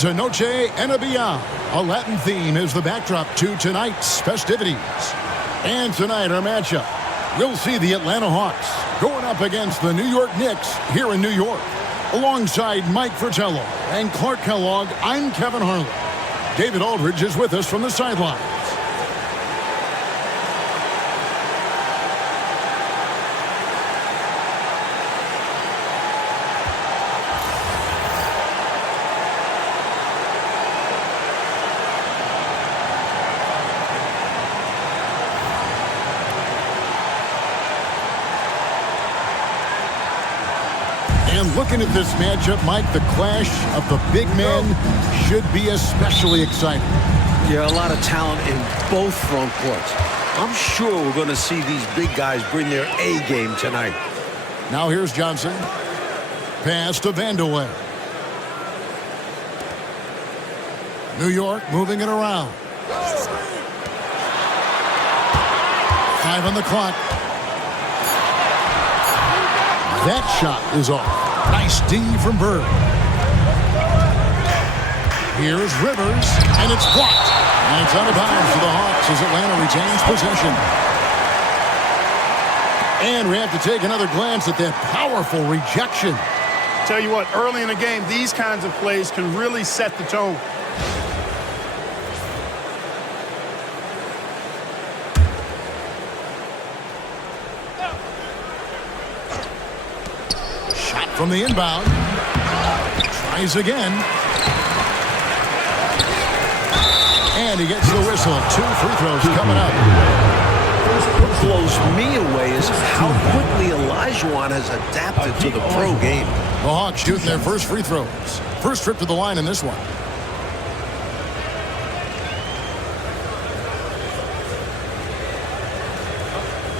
To Noche and a Beyond. A Latin theme is the backdrop to tonight's festivities. And tonight, our matchup, we'll see the Atlanta Hawks going up against the New York Knicks here in New York. Alongside Mike Fratello and Clark Kellogg, I'm Kevin Harlan. David Aldridge is with us from the sidelines. And looking at this matchup, Mike, the clash of the big men should be especially exciting. Yeah, a lot of talent in both front courts. I'm sure we're going to see these big guys bring their A game tonight. Now here's Johnson. Pass to Vandeweghe. New York moving it around. 5 on the clock. That shot is off. Nice D from Bird. Here's Rivers, and it's blocked. And it's out of bounds for the Hawks as Atlanta retains possession. And we have to take another glance at that powerful rejection. Tell you what, early in the game, these kinds of plays can really set the tone. From the inbound. Tries again. And he gets the whistle. 2 free throws coming up. What blows me away is how quickly Olajuwon has adapted to the pro game. The Hawks shooting their first free throws. First trip to the line in this one.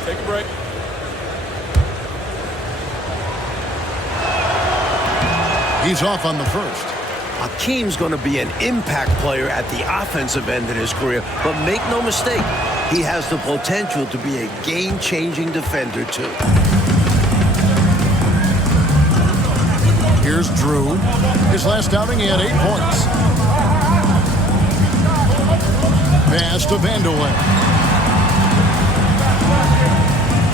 Take a break. He's off on the first. Hakeem's going to be an impact player at the offensive end of his career, but make no mistake, he has the potential to be a game-changing defender, too. Here's Drew. His last outing, he had 8 points. Pass to Vandeweghe.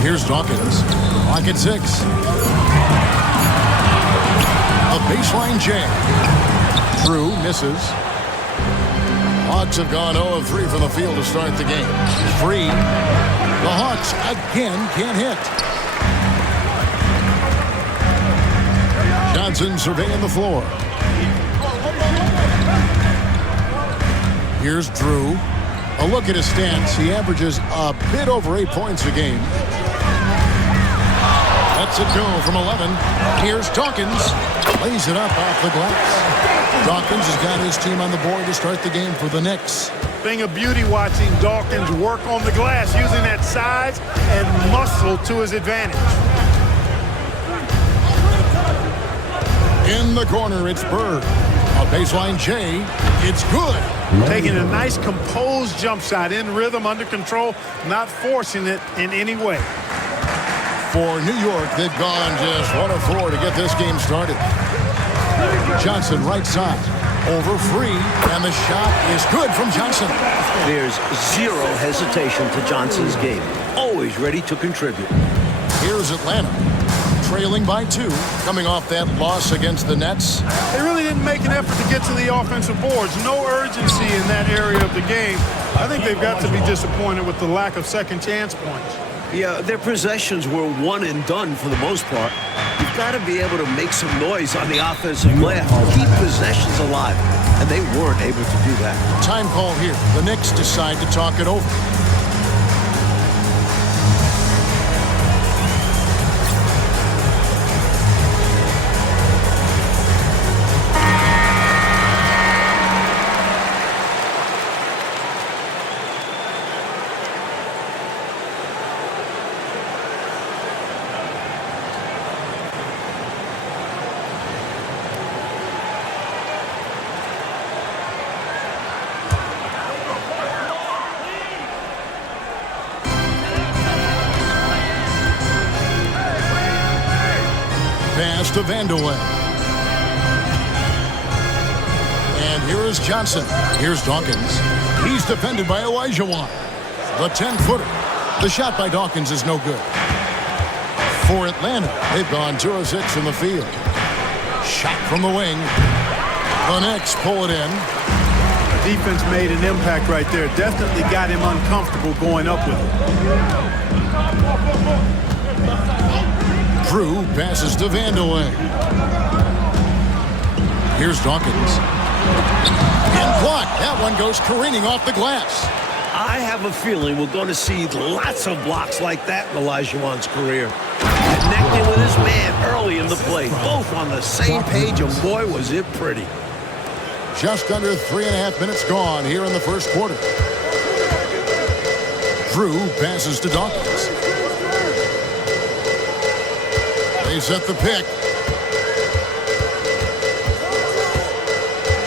Here's Dawkins. Lock at 6. A baseline jam. Drew misses. Hawks have gone 0 of 3 from the field to start the game. Free. The Hawks again can't hit. Johnson surveying the floor. Here's Drew. A look at his stats. He averages a bit over 8 points a game. Lets it go from 11. Here's Dawkins. Lays it up off the glass. Dawkins has got his team on the board to start the game for the Knicks. Thing of beauty watching Dawkins work on the glass, using that size and muscle to his advantage. In the corner, it's Bird. A baseline J. It's good. Taking a nice composed jump shot in rhythm, under control, not forcing it in any way. For New York, they've gone just 1 of 4 to get this game started. Johnson right side. Over free, and the shot is good from Johnson. There's zero hesitation to Johnson's game. Always ready to contribute. Here's Atlanta, trailing by 2, coming off that loss against the Nets. They really didn't make an effort to get to the offensive boards. No urgency in that area of the game. I think they've got to be disappointed with the lack of second chance points. Yeah, their possessions were one and done for the most part. You've got to be able to make some noise on the offensive glass, keep possessions alive, and they weren't able to do that. Time call here. The Knicks decide to talk it over. Pass to Vandeweghe. And Here is Johnson. Here's Dawkins. He's defended by Olajuwon. The 10-footer. The shot by Dawkins is no good. For Atlanta, they've gone 2 of 6 from the field. Shot from the wing. The Knicks pull it in. Defense made an impact right there. Definitely got him uncomfortable going up with it. Drew passes to Vandeweghe. Here's Dawkins. And blocked. That one goes careening off the glass. I have a feeling we're going to see lots of blocks like that in Olajuwon's career. Connecting with his man early in the play. Both on the same page, and boy, was it pretty. Just under 3.5 minutes gone here in the first quarter. Drew passes to Dawkins. They set the pick.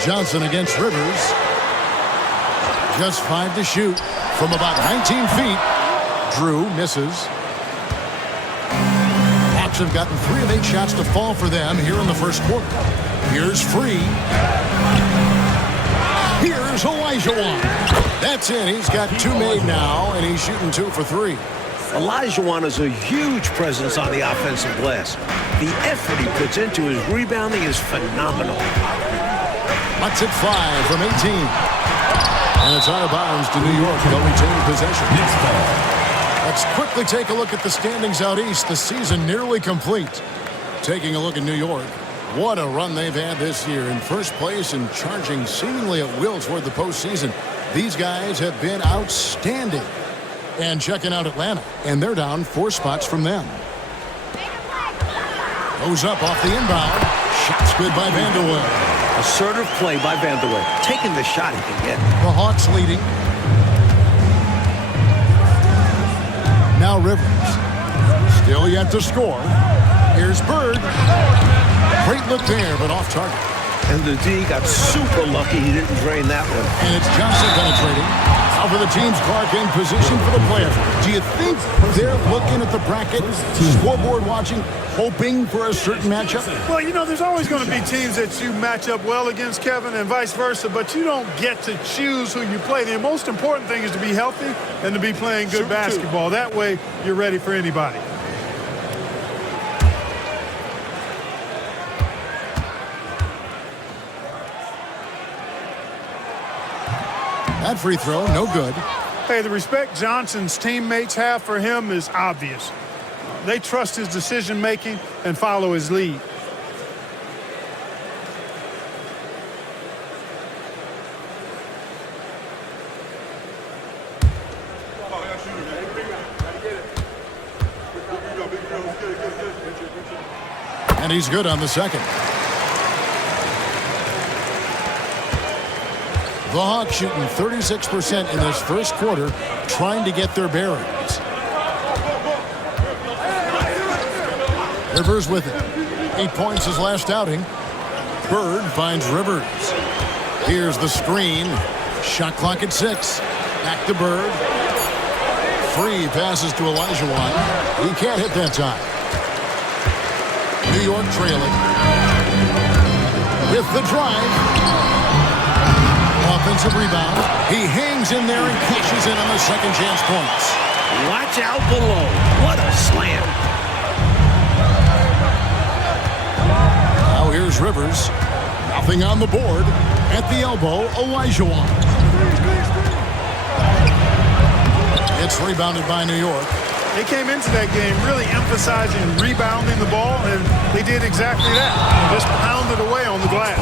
Johnson against Rivers. Just 5 to shoot from about 19 feet. Drew misses. Hawks have gotten 3 of 8 shots to fall for them here in the first quarter. Here's Free. Here's Olajuwon. That's it. He's got 2 made now, and he's shooting 2 for 3. Olajuwon is a huge presence on the offensive glass. The effort he puts into his rebounding is phenomenal. Let's hit 5 from 18. And it's out of bounds to New York. They'll retain possession. Let's quickly take a look at the standings out east. The season nearly complete. Taking a look at New York. What a run they've had this year. In first place and charging seemingly at will toward the postseason. These guys have been outstanding. And checking out Atlanta. And they're down 4 spots from them. Goes up off the inbound. Shot's good by Vandeweghe. Assertive play by Vandeweghe. Taking the shot he can get. The Hawks leading. Now Rivers. Still yet to score. Here's Bird. Great look there, but off target. And the D got super lucky he didn't drain that one. And it's Johnson penetrating. Now for the teams Clark in position for the playoff. Do you think they're looking at the bracket, scoreboard watching, hoping for a certain matchup? Well, you know, there's always going to be teams that you match up well against, Kevin, and vice versa, but you don't get to choose who you play. The most important thing is to be healthy and to be playing good basketball. That way, you're ready for anybody. That free throw, no good. Hey, the respect Johnson's teammates have for him is obvious. They trust his decision-making and follow his lead. And he's good on the second. The Hawks shooting 36% in this first quarter, trying to get their bearings. Rivers with it. 8 points his last outing. Bird finds Rivers. Here's the screen. Shot clock at 6. Back to Bird. Free passes to Olajuwon. He can't hit that time. New York trailing. With the drive. Offensive rebound. He hangs in there and cashes in on the second chance points. Watch out below. What a slam. Now here's Rivers. Nothing on the board. At the elbow, Olajuwon. It's rebounded by New York. They came into that game really emphasizing rebounding the ball, and they did exactly that. Just pounded away on the glass.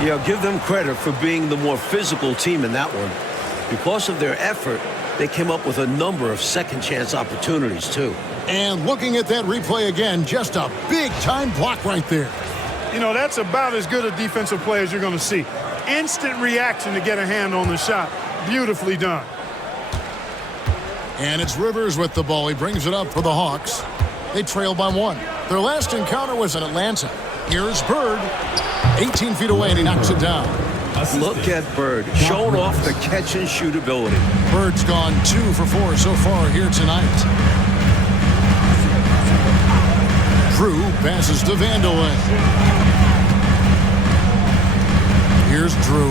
Yeah, give them credit for being the more physical team in that one. Because of their effort, they came up with a number of second chance opportunities, too. And looking at that replay again, just a big-time block right there. You know, that's about as good a defensive play as you're going to see. Instant reaction to get a hand on the shot. Beautifully done. And it's Rivers with the ball. He brings it up for the Hawks. They trail by 1. Their last encounter was in Atlanta. Here's Bird. 18 feet away, and he knocks it down. Look at Bird, showing off the catch-and-shoot ability. Bird's gone 2 for 4 so far here tonight. Drew passes to Vandeweghe. Here's Drew.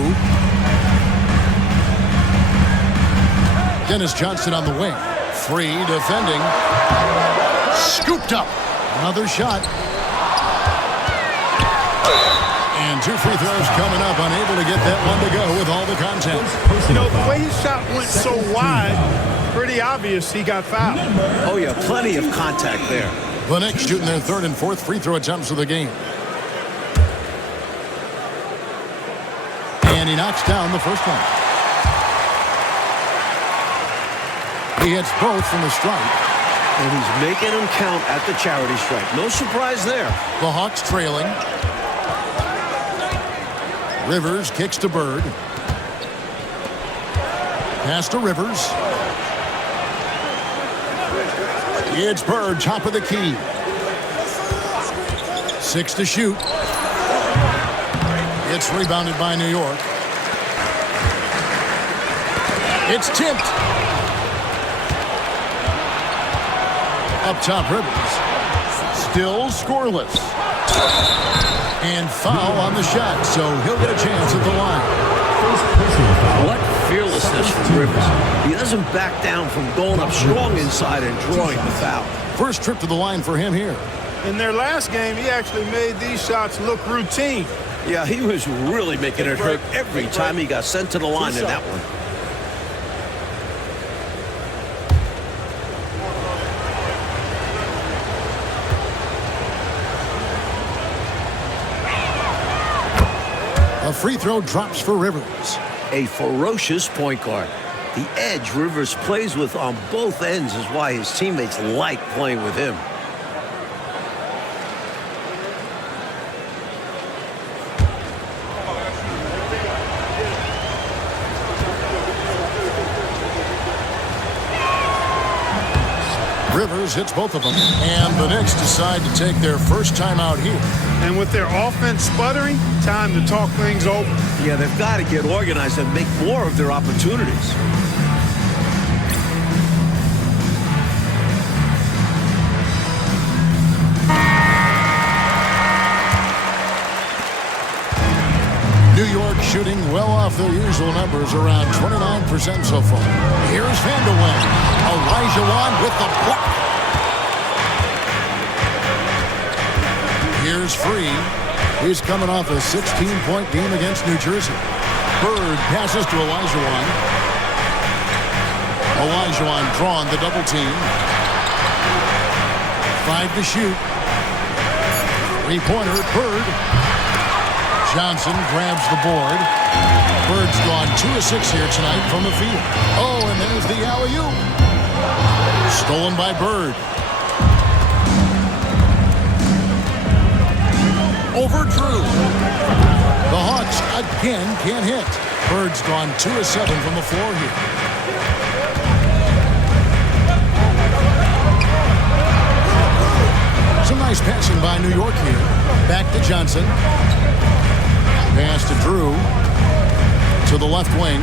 Dennis Johnson on the wing. Free defending. Scooped up. Another shot. And 2 free throws coming up. Unable to get that one to go with all the contact. You know, the way his shot went so wide, pretty obvious he got fouled. Oh, yeah, plenty of contact there. The Knicks shooting their 3rd and 4th free throw attempts of the game. And he knocks down the first one. He hits both from the stripe. And he's making them count at the charity stripe. No surprise there. The Hawks trailing. Rivers kicks to Bird. Pass to Rivers. It's Bird, top of the key. 6 to shoot. It's rebounded by New York. It's tipped. Up top, Rivers. Still scoreless. And foul on the shot, so he'll get a chance at the line. What fearlessness from Rivers. He doesn't back down from going up strong inside and drawing the foul. First trip to the line for him here. In their last game, he actually made these shots look routine. Yeah, he was really making it hurt every time he got sent to the line in that one. A free throw drops for Rivers. A ferocious point guard. The edge Rivers plays with on both ends is why his teammates like playing with him. Rivers hits both of them. And the Knicks decide to take their first time out here. And with their offense sputtering, time to talk things over. Yeah, they've got to get organized and make more of their opportunities. New York shooting well off their usual numbers, around 29% so far. Here's Van de Ven. Elijah with the block. Here's Free. He's coming off a 16-point game against New Jersey. Bird passes to Elijah. Elijah drawn the double team. 5 to shoot. 3-pointer, Bird. Johnson grabs the board. Bird's gone 2 of 6 here tonight from the field. Oh, and there's the alley-oop. Stolen by Bird. Over Drew. The Hawks again can't hit. Bird's gone 2 of 7 from the floor here. Some nice passing by New York here. Back to Johnson. Pass to Drew. To the left wing.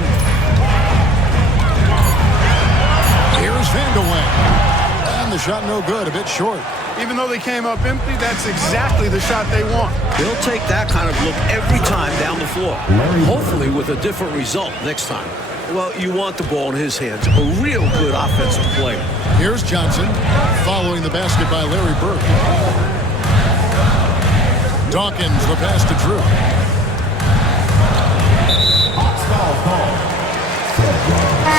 Here's Van de Ven. And the shot no good, a bit short. Even though they came up empty, that's exactly the shot they want. They'll take that kind of look every time down the floor. Hopefully with a different result next time. Well, you want the ball in his hands. A real good offensive player. Here's Johnson following the basket by Larry Bird. Dawkins, the pass to Drew.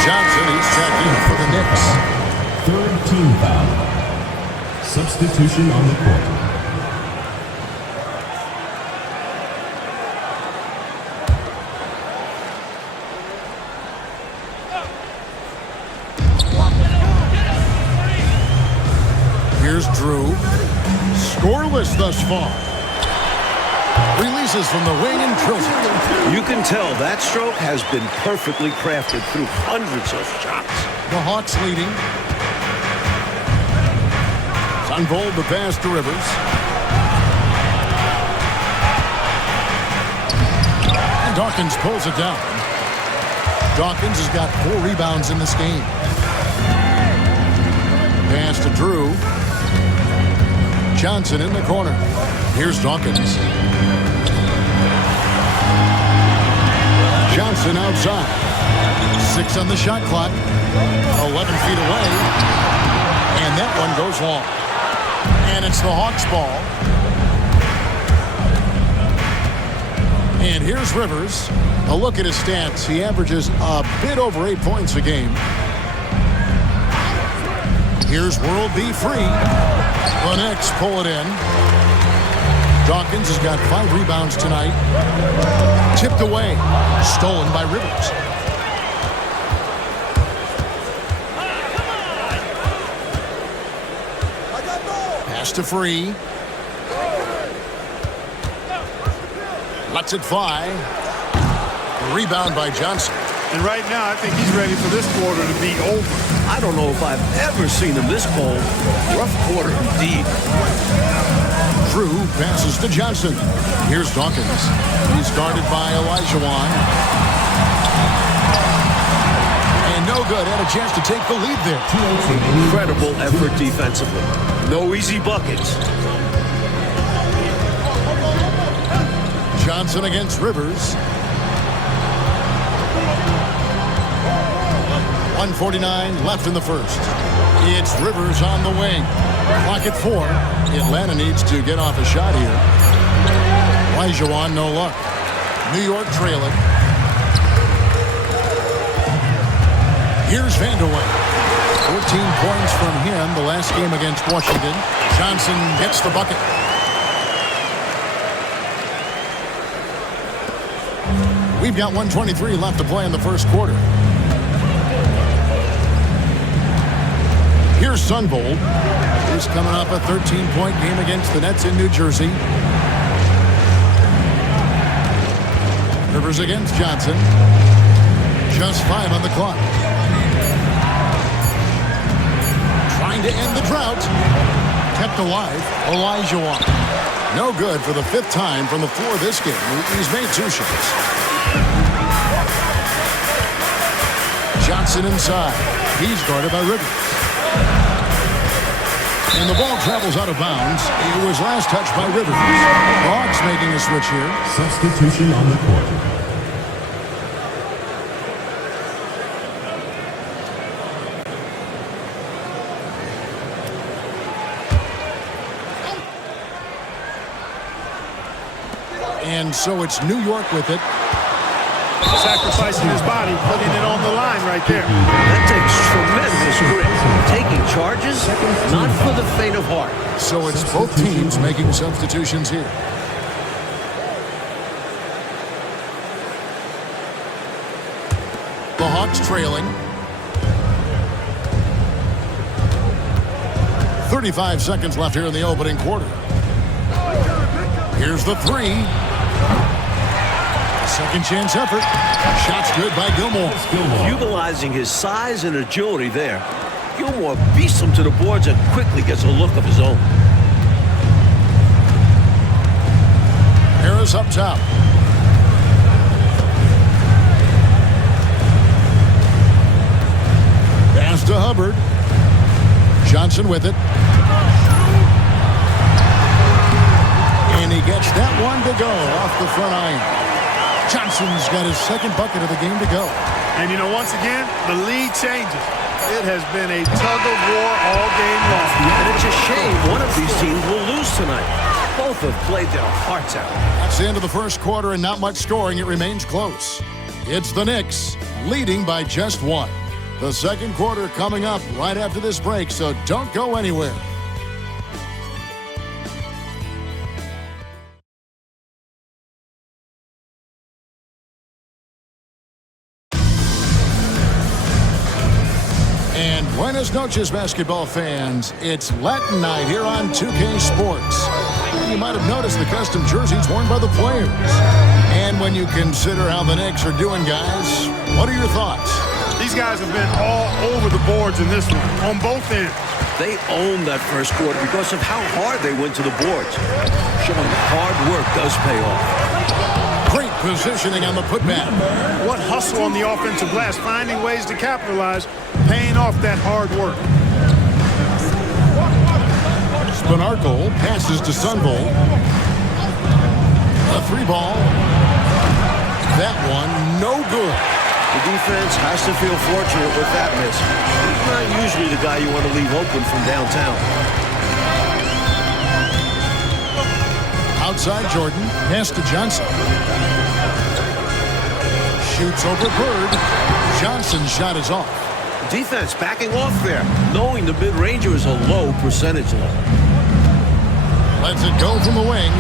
Johnson, he's checked in for the Knicks. 3rd team foul. Substitution on the court. Here's Drew. Scoreless thus far. Releases from the wing and drills it. You can tell that stroke has been perfectly crafted through hundreds of shots. The Hawks leading. Unfold the pass to Rivers. And Dawkins pulls it down. Dawkins has got 4 rebounds in this game. Pass to Drew. Johnson in the corner. Here's Dawkins. Johnson outside. 6 on the shot clock. 11 feet away. And that one goes long. And it's the Hawks' ball. And here's Rivers. A look at his stats. He averages a bit over 8 points a game. Here's World B. Free. The Knicks pull it in. Dawkins has got 5 rebounds tonight. Tipped away. Stolen by Rivers. Pass to Free. Lets it fly. Rebound by Johnson. And right now, I think he's ready for this quarter to be over. I don't know if I've ever seen him this cold. Rough quarter indeed. Drew passes to Johnson. Here's Dawkins. He's guarded by Olajuwon. And no good. Had a chance to take the lead there. Incredible effort defensively. No easy buckets. Johnson against Rivers. 1:49 left in the first. It's Rivers on the wing. Clock at 4. Atlanta needs to get off a shot here. Olajuwon, no luck. New York trailing. Here's Vanderway. 14 points from him the last game against Washington. Johnson gets the bucket. We've got 1:23 left to play in the first quarter. Here's Sunvold. He's coming off a 13-point game against the Nets in New Jersey. Rivers against Johnson. Just 5 on the clock. Trying to end the drought. Kept alive. Olajuwon. No good for the 5th time from the floor this game. He's made 2 shots. Johnson inside. He's guarded by Rivers. And the ball travels out of bounds. It was last touched by Rivers. Hawks making a switch here. Substitution on the court. And so it's New York with it. Sacrificing his body, putting it on the line right there. That takes tremendous grit. Taking charges, not for the faint of heart. So it's both teams making substitutions here. The Hawks trailing. 35 seconds left here in the opening quarter. Here's the 3. Second chance effort. Shot's good by Gilmore. Utilizing his size and agility there. Gilmore beats him to the boards and quickly gets a look of his own. Harris up top. Pass to Hubbard. Johnson with it. And he gets that one to go off the front iron. Johnson's got his 2nd bucket of the game to go. And, you know, once again, the lead changes. It has been a tug-of-war all game long. And it's a shame one of these teams will lose tonight. Both have played their hearts out. That's the end of the first quarter and not much scoring. It remains close. It's the Knicks leading by just 1. The second quarter coming up right after this break, so don't go anywhere. Buenas noches, basketball fans. It's Latin night here on 2K Sports. You might have noticed the custom jerseys worn by the players. And when you consider how the Knicks are doing, guys, what are your thoughts? These guys have been all over the boards in this one, on both ends. They owned that first quarter because of how hard they went to the boards. Showing hard work does pay off. Great positioning on the putback. What hustle on the offensive glass, finding ways to capitalize, paying off that hard work. Spinarco passes to Sunvold. A 3 ball. That one, no good. The defense has to feel fortunate with that miss. He's not usually the guy you want to leave open from downtown. Outside Jordan, pass to Johnson. Shoots over Bird. Johnson's shot is off. Defense backing off there, knowing the mid-ranger is a low percentage low. Lets it go from the wing.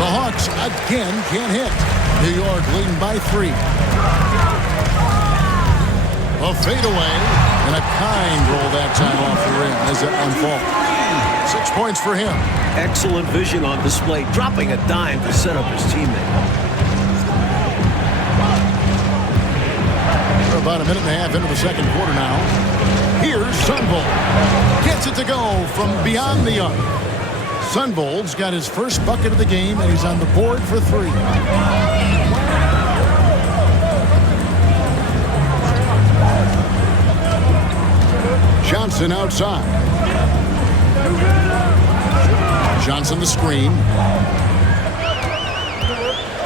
The Hawks again can't hit. New York leading by 3. A fadeaway and a kind roll that time off the rim as that one falls. 6 points for him. Excellent vision on display, dropping a dime to set up his teammate. We're about a minute and a half into the second quarter now. Here's Sunvold. Gets it to go from beyond the arc. Sunvold's got his first bucket of the game, and he's on the board for 3. Johnson outside. Johnson the screen.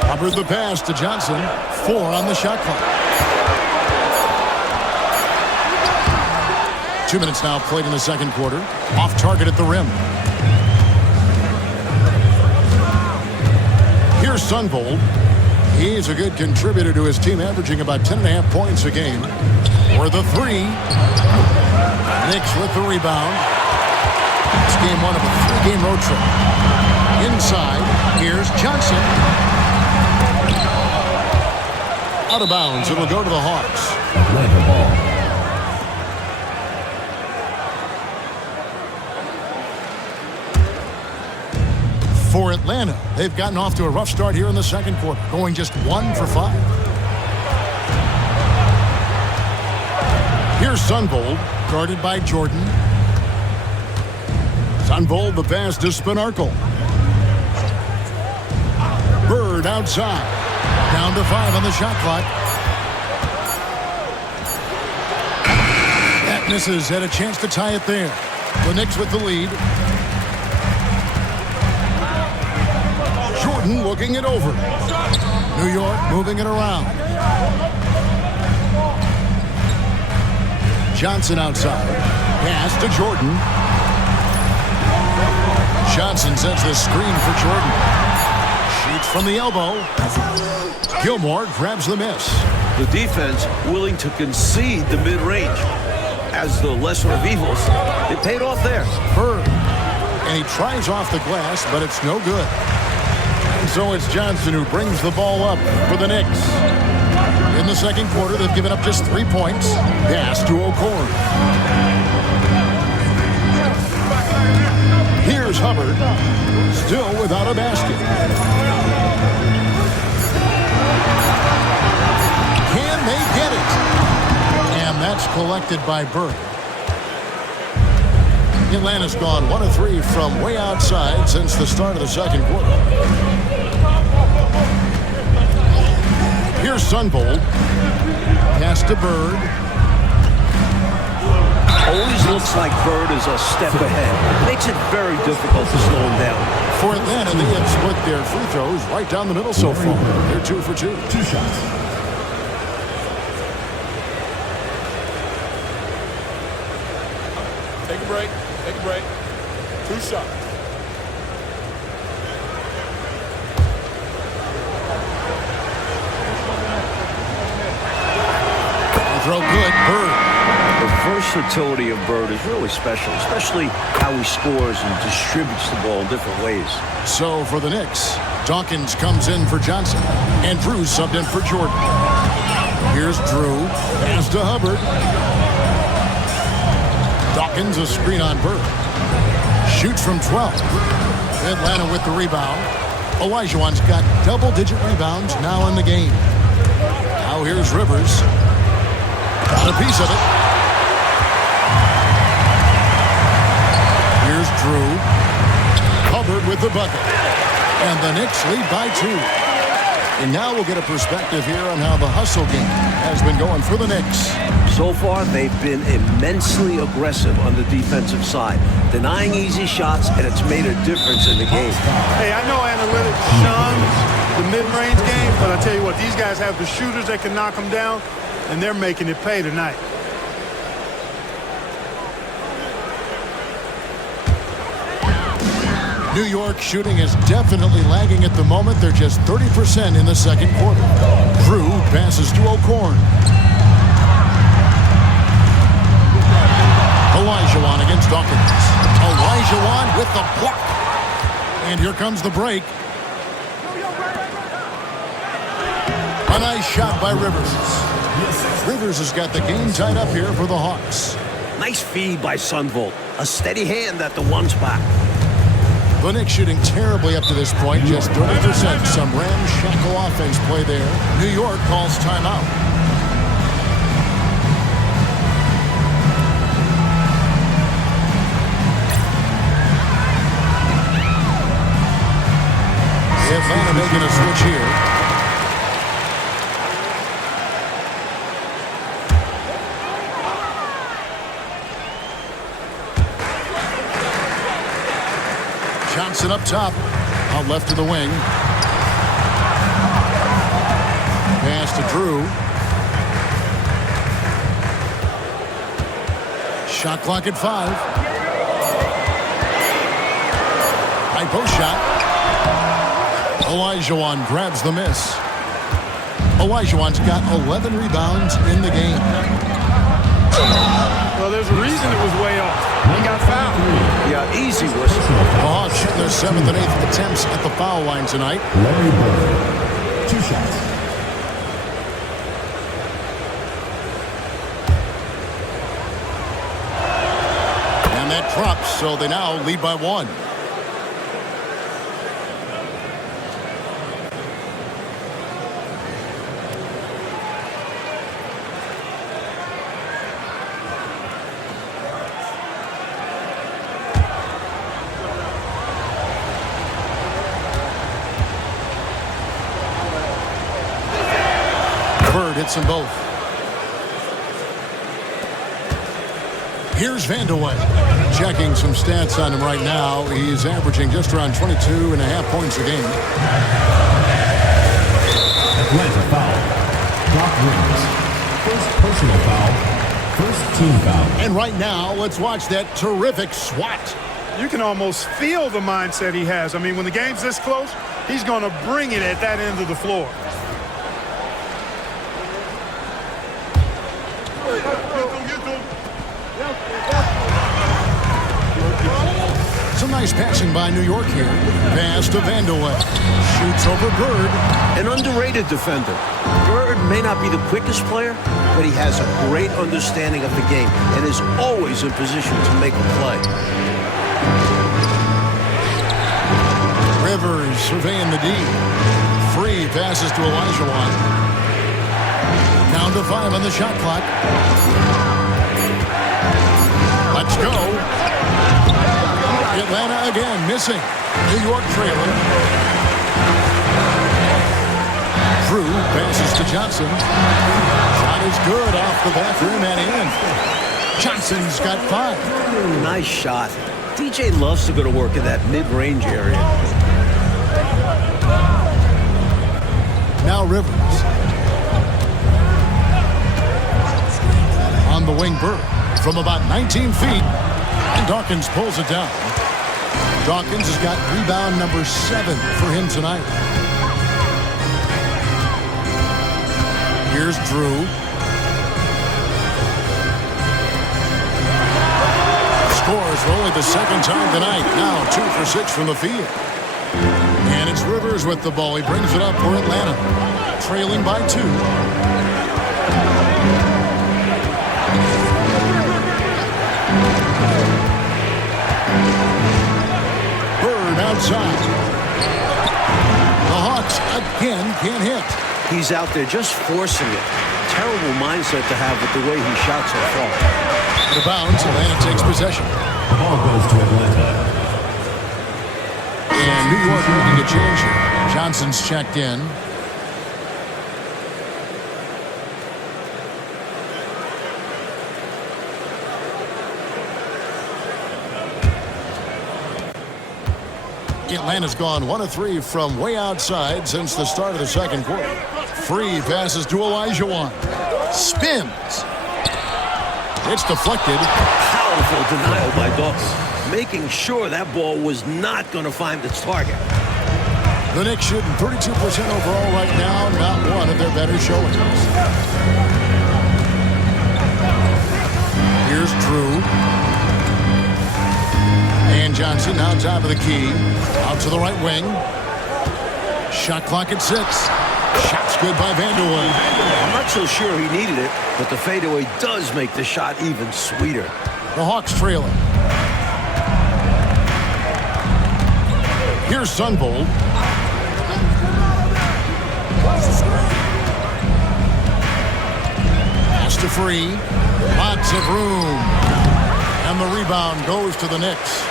Hubbard the pass to Johnson. 4 on the shot clock. 2 minutes now played in the second quarter. Off target at the rim. Here's Sunvold. He's a good contributor to his team, averaging about 10.5 points a game. For the 3. Knicks with the rebound. It's game 1 of a 3-game road trip. Inside, here's Johnson. Out of bounds, it'll go to the Hawks. Atlanta ball. For Atlanta, they've gotten off to a rough start here in the second quarter, going just 1 for 5. Here's Sunvold, guarded by Jordan. Sunvold the pass to Spinarkle. Bird outside. Down to 5 on the shot clock. That misses. Had a chance to tie it there. The Knicks with the lead. Jordan looking it over. New York moving it around. Johnson outside. Pass to Jordan. Johnson sets the screen for Jordan. Shoots from the elbow. Gilmore grabs the miss. The defense willing to concede the mid-range. As the lesser of evils, it paid off there. Bird. And he tries off the glass, but it's no good. And so it's Johnson who brings the ball up for the Knicks. In the second quarter, they've given up just 3 points. Pass to O'Corn. Here's Hubbard, still without a basket. Can they get it? And that's collected by Bird. Atlanta's gone 1 of 3 from way outside since the start of the second quarter. Here's Sunvold. Pass to Bird. Always looks like Bird is a step ahead. Makes it very difficult to slow him down. For Atlanta, they have split their free throws right down the middle so far. They're 2 for 2. 2 shots. Take a break. Take a break. 2 shots. Throw good. Bird. The versatility of Bird is really special, especially how he scores and distributes the ball in different ways. So for the Knicks, Dawkins comes in for Johnson, and Drew's subbed in for Jordan. Here's Drew. Pass to Hubbard. Dawkins a screen on Bird. Shoots from 12. Atlanta with the rebound. Olajuwon's got double-digit rebounds now in the game. Now here's Rivers. Got a piece of it. Here's Drew. Hubbard with the bucket. And the Knicks lead by 2. And now we'll get a perspective here on how the hustle game has been going for the Knicks. So far, they've been immensely aggressive on the defensive side, denying easy shots, and it's made a difference in the game. Hey, I know analytics shuns the mid-range game, but I tell you what, these guys have the shooters that can knock them down, and they're making it pay tonight. New York shooting is definitely lagging at the moment. They're just 30% in the second quarter. Drew passes to O'Korn. Olajuwon against Dawkins. Olajuwon with the block. And here comes the break. A nice shot by Rivers. Rivers has got the game tied up here for the Hawks. Nice feed by Sunvolt. A steady hand at the one spot. The Knicks shooting terribly up to this point, just 30%. Some ramshackle offense play there. New York calls timeout. Atlanta making a switch here. Johnson up top, out left to the wing. Pass to Drew. Shot clock at 5. High post shot. Olajuwon grabs the miss. Olajuwon's got 11 rebounds in the game. Well, there's a reason it was way off. He got fouled. Yeah, easy whistle. The Hawks shooting their 7th and 8th attempts at the foul line tonight. Larry Bird, 2 shots. And that drops, so they now lead by 1. Bird hits them both. Here's Vandeweghe. Checking some stats on him right now. He's averaging just around 22.5 points a game. Atlanta foul. Doc Rivers. First personal foul. First team foul. And right now, let's watch that terrific swat. You can almost feel the mindset he has. I mean, when the game's this close, he's going to bring it at that end of the floor. Some nice passing by New York here. Pass to Vandeweghe. Shoots over Bird. An underrated defender. Bird may not be the quickest player, but he has a great understanding of the game and is always in position to make a play. Rivers surveying the D. Free passes to Olajuwon. Down to 5 on the shot clock. Let's go. Atlanta again missing. New York trailing. Drew passes to Johnson. Shot is good off the back rim and in. Johnson's got 5. Nice shot. DJ loves to go to work in that mid-range area. Now Rivers. On the wing, Bird. From about 19 feet. And Dawkins pulls it down. Dawkins has got rebound number 7 for him tonight. Here's Drew. Scores for only the 2nd time tonight. Now 2 for 6 from the field. And it's Rivers with the ball. He brings it up for Atlanta. Trailing by 2. Outside. The Hawks again can't hit. He's out there just forcing it. Terrible mindset to have with the way he shot so far. Out of bounds, Atlanta takes possession. The ball goes to Atlanta. And New York making a change here. Johnson's checked in. Atlanta's gone 1 of 3 from way outside since the start of the second quarter. Free passes to Olajuwon. Spins. It's deflected. Powerful denial by Dawkins, making sure that ball was not going to find its target. The Knicks shooting 32% overall right now, not one of their better showings. Here's Drew. And Johnson now top of the key. Out to the right wing. Shot clock at 6. Shot's good by Vanderwood. I'm not so sure he needed it, but the fadeaway does make the shot even sweeter. The Hawks trailing. Here's Sunbold. Pass to Free. Lots of room. And the rebound goes to the Knicks.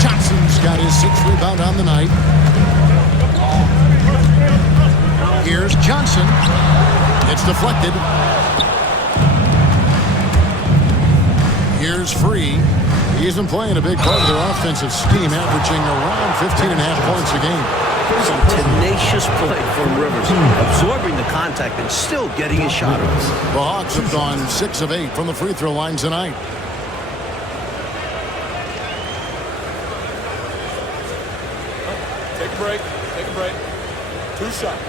Johnson's got his 6th rebound on the night. Here's Johnson. It's deflected. Here's Free. He isn't playing a big part of their offensive scheme, averaging around 15.5 points a game. Some tenacious play from Rivers, absorbing the contact and still getting his shot off. The Hawks have gone 6 of 8 from the free throw line tonight. Take a break. Take a break. 2 shots.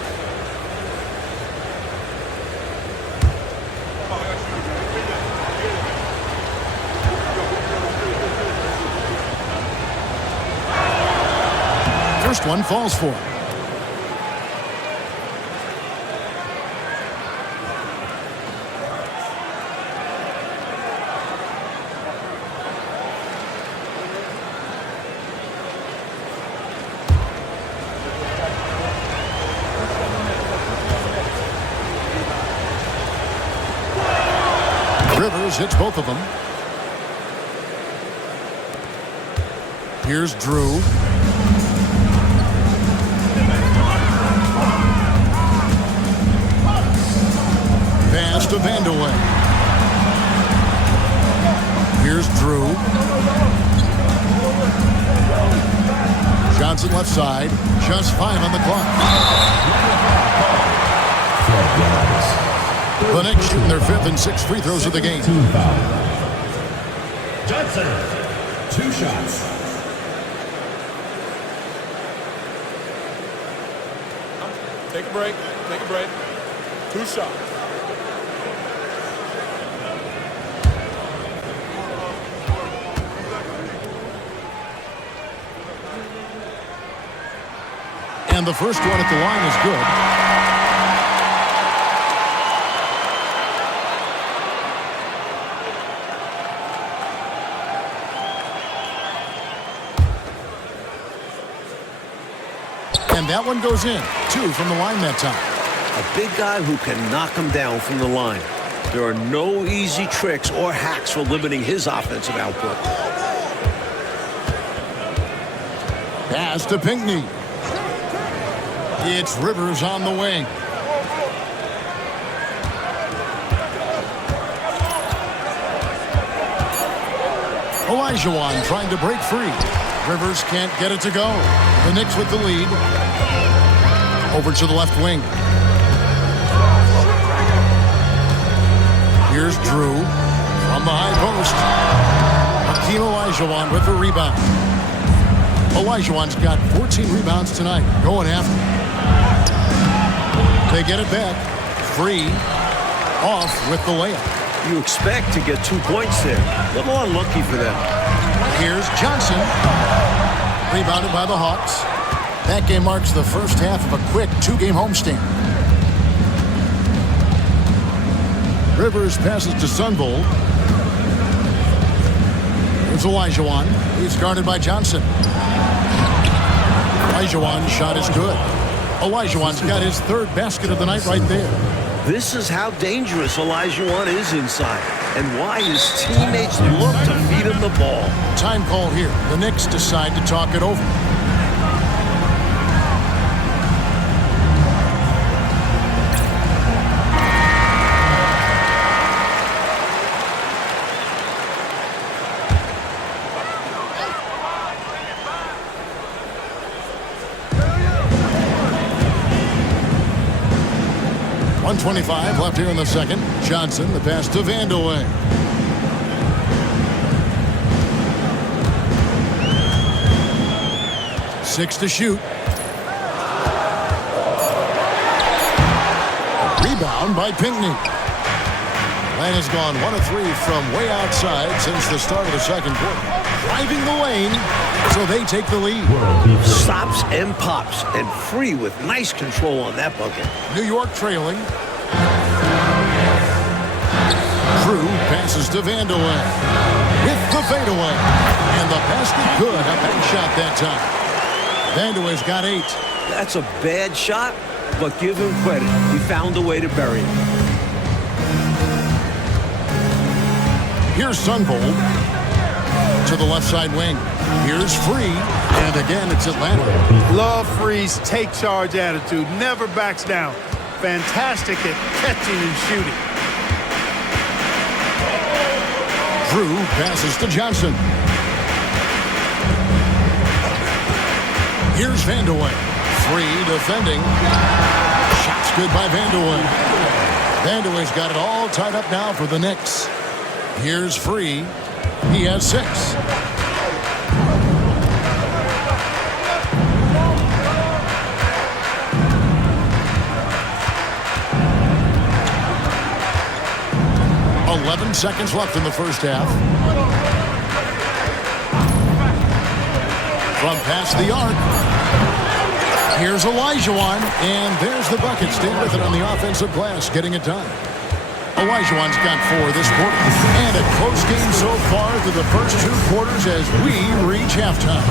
First one falls for him. Rivers hits both of them. Here's Drew. Pass to Vanderwood. Here's Drew. Johnson left side. Just 5 on the clock. The Knicks shooting their 5th and 6th free throws of the game. Team foul. Johnson, 2 shots. Take a break. Take a break. 2 shots. And the first one at the line is good. And that one goes in. 2 from the line that time. A big guy who can knock him down from the line. There are no easy tricks or hacks for limiting his offensive output. Pass to Pinckney. It's Rivers on the wing. Olajuwon trying to break free. Rivers can't get it to go. The Knicks with the lead. Over to the left wing. Here's Drew from the high post. Hakeem Olajuwon with the rebound. Olajuwon's got 14 rebounds tonight. Going after. They get it back. Free. Off with the layup. You expect to get 2 points there. A little unlucky for them. Here's Johnson. Rebounded by the Hawks. That game marks the first half of a quick 2-game homestand. Rivers passes to Sunbold. Here's Olajuwon. He's guarded by Johnson. Olajuwon's shot is good. Olajuwon's got his 3rd basket of the night right there. This is how dangerous Olajuwon is inside and why his teammates look to feed him the ball. Time call here. The Knicks decide to talk it over. 1:25 left here in the second. Johnson, the pass to Vandeweghe. Six to shoot. Rebound by Pinckney. Atlanta has gone 1 of 3 from way outside since the start of the second quarter. Driving the lane, so they take the lead. Stops and pops, and free with nice control on that bucket. New York trailing. Drew passes to Vandeweghe with the fadeaway. And the basket good. A bank shot that time. Vandeweghe's got 8. That's a bad shot, but give him credit. He found a way to bury him. Here's Sunvold to the left side wing. Here's Free, and again it's Atlanta. Love Free's take charge attitude. Never backs down. Fantastic at catching and shooting. Drew passes to Johnson. Here's Vandeweghe. Free defending. Shots good by Vandeweghe. Vandeweghe's got it all tied up now for the Knicks. Here's Free. He has 6. Seconds left in the first half. From past the arc. Here's Olajuwon, and there's the bucket. Stay with it on the offensive glass, getting it done. Olajuwon's got 4 this quarter. And a close game so far through the first 2 quarters as we reach halftime.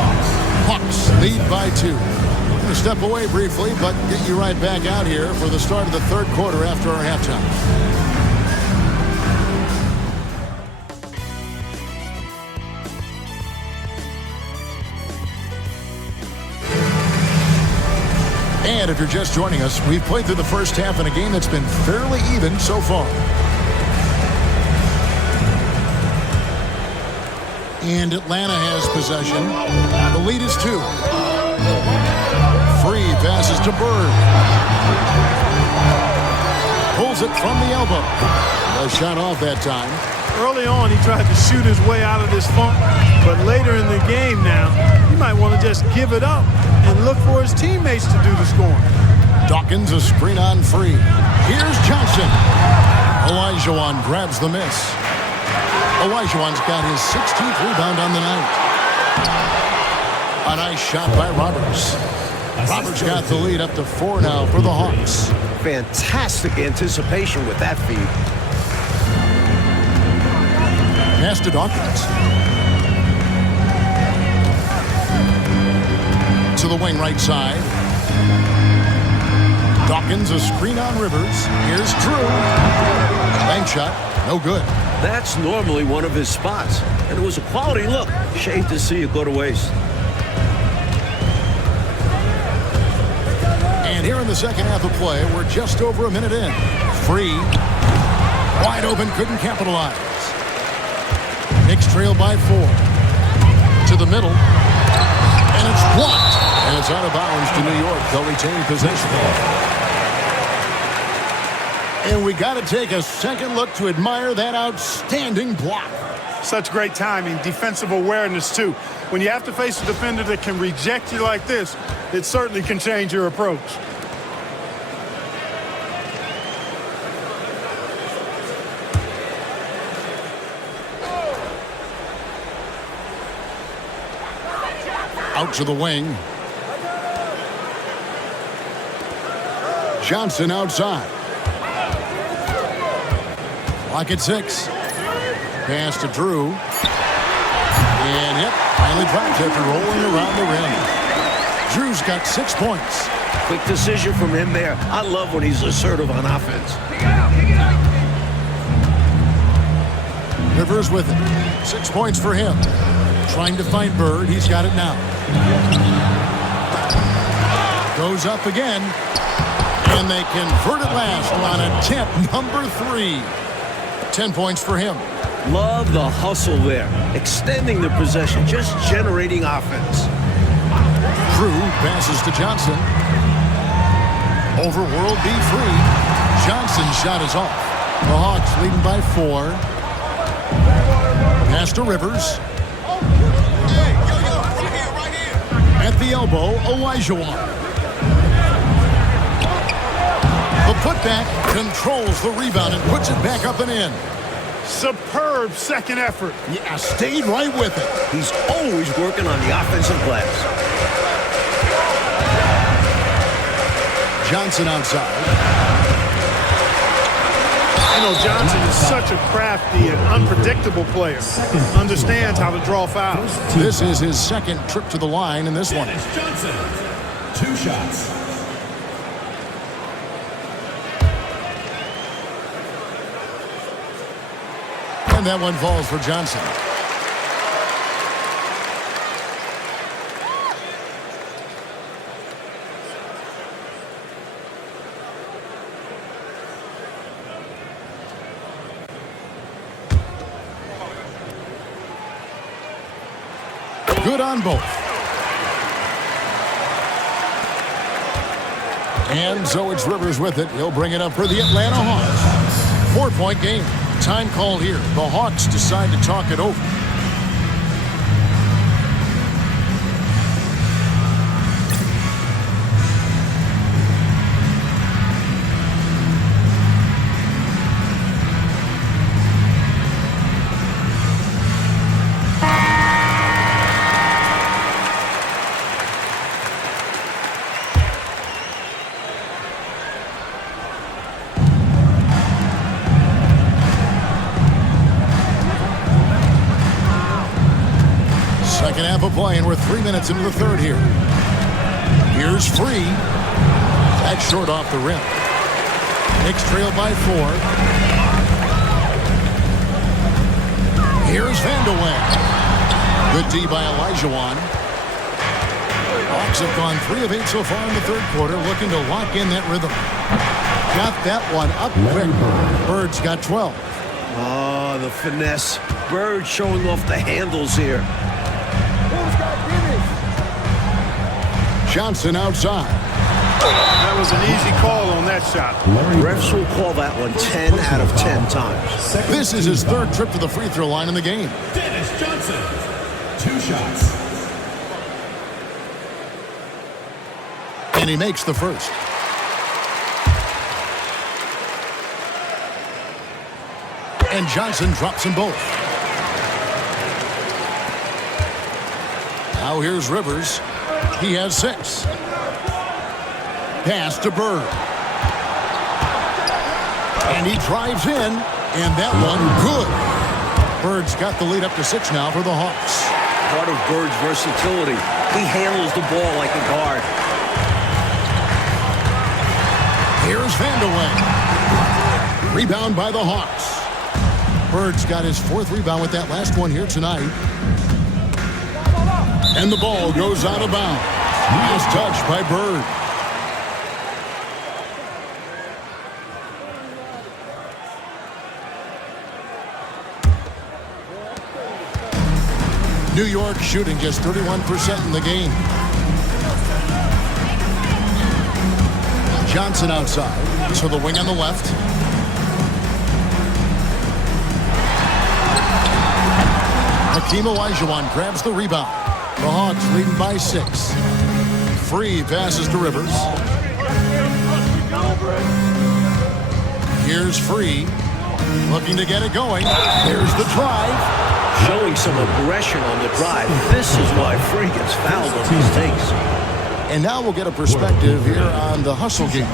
Hawks lead by 2. We're going to step away briefly, but get you right back out here for the start of the third quarter after our halftime. And if you're just joining us, we've played through the first half in a game that's been fairly even so far. And Atlanta has possession. The lead is 2. Free passes to Bird. Pulls it from the elbow. A shot off that time. Early on, he tried to shoot his way out of this funk, but later in the game now, you might want to just give it up and look for his teammates to do the scoring. Dawkins a screen on Free. Here's Johnson. Olajuwon grabs the miss. Olajuwon's got his 16th rebound on the night. A nice shot by Roberts. Roberts got the lead up to 4 now for the Hawks. Fantastic anticipation with that feed. Pass to Dawkins. To the wing right side. Dawkins a screen on Rivers. Here's Drew. Bank shot. No good. That's normally one of his spots. And it was a quality look. Shame to see it go to waste. And here in the second half of play, we're just over a minute in. Free. Wide open. Couldn't capitalize. Knicks trail by 4. To the middle. And it's blocked. And it's out of bounds to New York. They'll retain possession. And we got to take a second look to admire that outstanding block. Such great timing, defensive awareness, too. When you have to face a defender that can reject you like this, it certainly can change your approach. Out to the wing. Johnson outside. Clock at 6. Pass to Drew. And yep, finally dropped after rolling around the rim. Drew's got 6 points. Quick decision from him there. I love when he's assertive on offense. Rivers with it. 6 points for him. Trying to find Bird. He's got it now. Goes up again. And they convert it last on attempt number 3. 10 points for him. Love the hustle there. Extending the possession, just generating offense. Drew passes to Johnson. Over World B Free. Johnson's shot is off. The Hawks leading by 4. Pass to Rivers. At the elbow, Olajuwon. The putback controls the rebound and puts it back up and in. Superb second effort. Yeah, stayed right with it. He's always working on the offensive glass. Johnson outside. You know, Johnson is such a crafty and unpredictable player. Understands how to draw fouls. This is his second trip to the line in this one. Dennis Johnson, 2 shots. And that one falls for Johnson. Good on both. And so it's Rivers with it. He'll bring it up for the Atlanta Hawks. 4-point game. Time call here. The Hawks decide to talk it over. Second half of play, and we're 3 minutes into the third here. Here's Free. That's short off the rim. Knicks trail by 4. Here's Van de Ven. Good D by Olajuwon. Hawks have gone 3 of 8 so far in the third quarter, looking to lock in that rhythm. Got that one up quick. Bird's got 12. Oh, the finesse. Bird showing off the handles here. Johnson outside. That was an easy call on that shot. Refs will call that one 10 out of 10 times. This is his third trip to the free throw line in the game. Dennis Johnson, 2 shots. And he makes the first. And Johnson drops them both. Now here's Rivers. He has 6. Pass to Bird. And he drives in. And that one good. Bird's got the lead up to 6 now for the Hawks. Part of Bird's versatility. He handles the ball like a guard. Here's Van de Ven. Rebound by the Hawks. Bird's got his 4th rebound with that last one here tonight. And the ball goes out of bounds. Nice touch by Bird. New York shooting just 31% in the game. Johnson outside. So the wing on the left. Hakeem Olajuwon grabs the rebound. The Hawks leading by 6. Free passes to Rivers. Here's Free. Looking to get it going. Here's the drive. Showing some aggression on the drive. This is why Free gets fouled on these takes. And now we'll get a perspective here on the hustle game.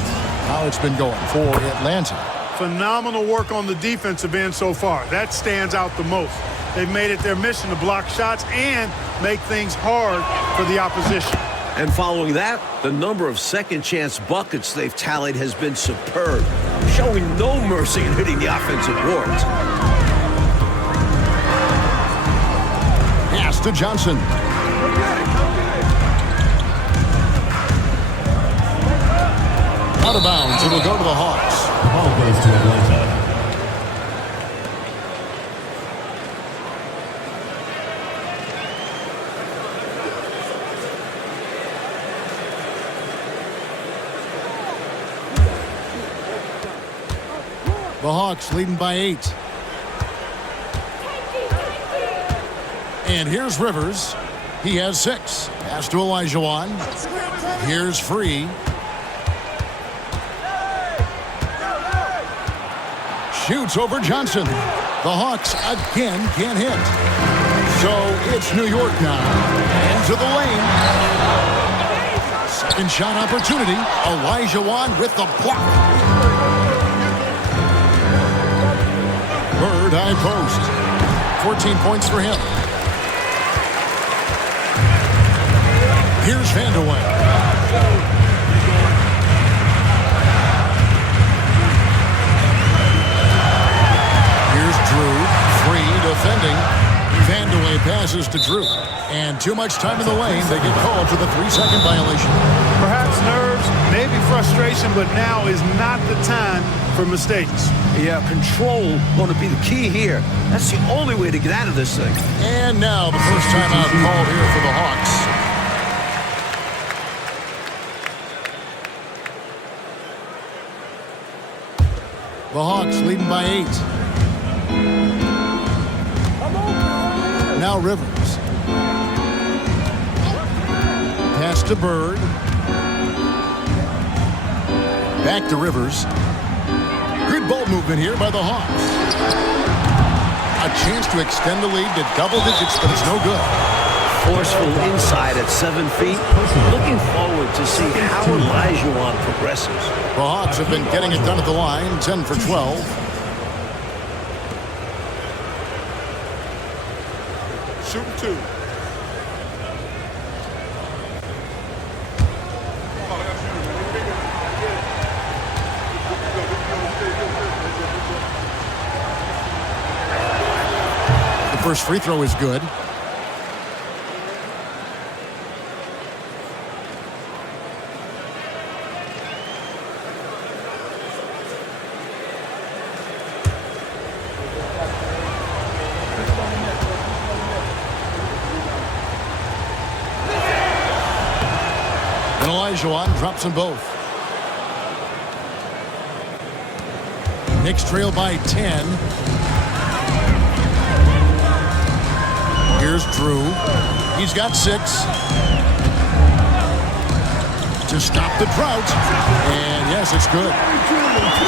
How it's been going for Atlanta. Phenomenal work on the defensive end so far. That stands out the most. They've made it their mission to block shots and make things hard for the opposition. And following that, the number of second-chance buckets they've tallied has been superb, showing no mercy in hitting the offensive boards. Pass to Johnson. Out of bounds. It'll go to the Hawks. Ball goes to Atlanta. The Hawks leading by 8. And here's Rivers. He has 6. Pass to Olajuwon. Here's Free. Shoots over Johnson. The Hawks again can't hit. So it's New York now. Into the lane. Second shot opportunity. Olajuwon with the block. Bird high post. 14 points for him. Here's Vandeweghe. Here's Drew. Free defending. Vandeweghe passes to Drew. And too much time in the lane. They get called for the 3-second violation. Perhaps nerves, maybe frustration, but now is not the time for mistakes. Yeah, control going to be the key here. That's the only way to get out of this thing. And now the first timeout called here for the Hawks. The Hawks leading by 8. Now Rivers. Pass to Bird. Back to Rivers. Good ball movement here by the Hawks. A chance to extend the lead to double digits, but it's no good. Forceful inside at 7 feet. Looking forward to see how Olajuwon progresses. The Hawks have been getting it done at the line, 10 for 12. Shooting 2. The first free throw is good. And Olajuwon drops them both. Knicks trail by 10. Here's Drew. He's got 6. To stop the drought. And yes, it's good.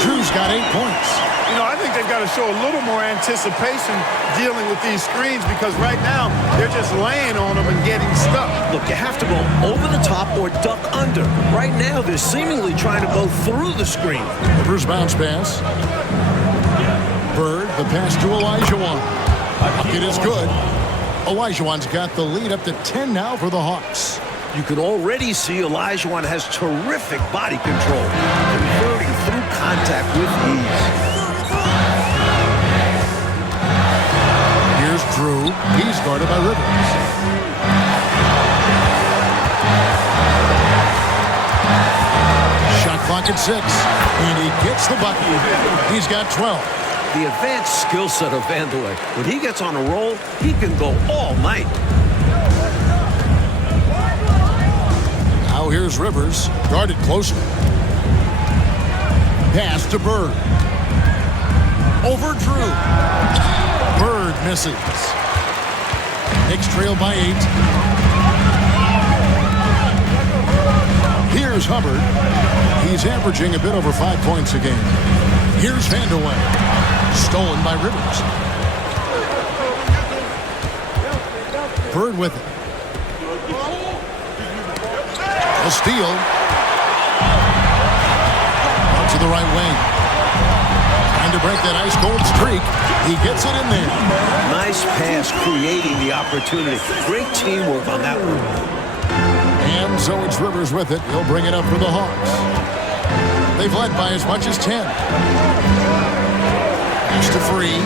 Drew's got 8 points. You know, I think they've got to show a little more anticipation dealing with these screens because right now they're just laying on them and getting stuck. Look, you have to go over the top or duck under. Right now, they're seemingly trying to go through the screen. Rivers bounce pass. Bird, the pass to Olajuwon. Bucket is good. Olajuwon's got the lead up to 10 now for the Hawks. You can already see Olajuwon has terrific body control, converting through contact with ease. Here's Drew. He's guarded by Rivers. Shot clock at 6. And he gets the bucket. He's got 12. The advanced skill set of Vandeweghe. When he gets on a roll, he can go all night. Now here's Rivers. Guarded closer. Pass to Bird. Over Drew. Bird misses. Knicks trail by 8. Here's Hubbard. He's averaging a bit over 5 points a game. Here's Vandeweghe. Stolen by Rivers. Bird with it. A steal. Out to the right wing. Trying to break that ice-cold streak. He gets it in there. Nice pass, creating the opportunity. Great teamwork on that one. And so it's Rivers with it. He'll bring it up for the Hawks. They've led by as much as 10. Pass to Free.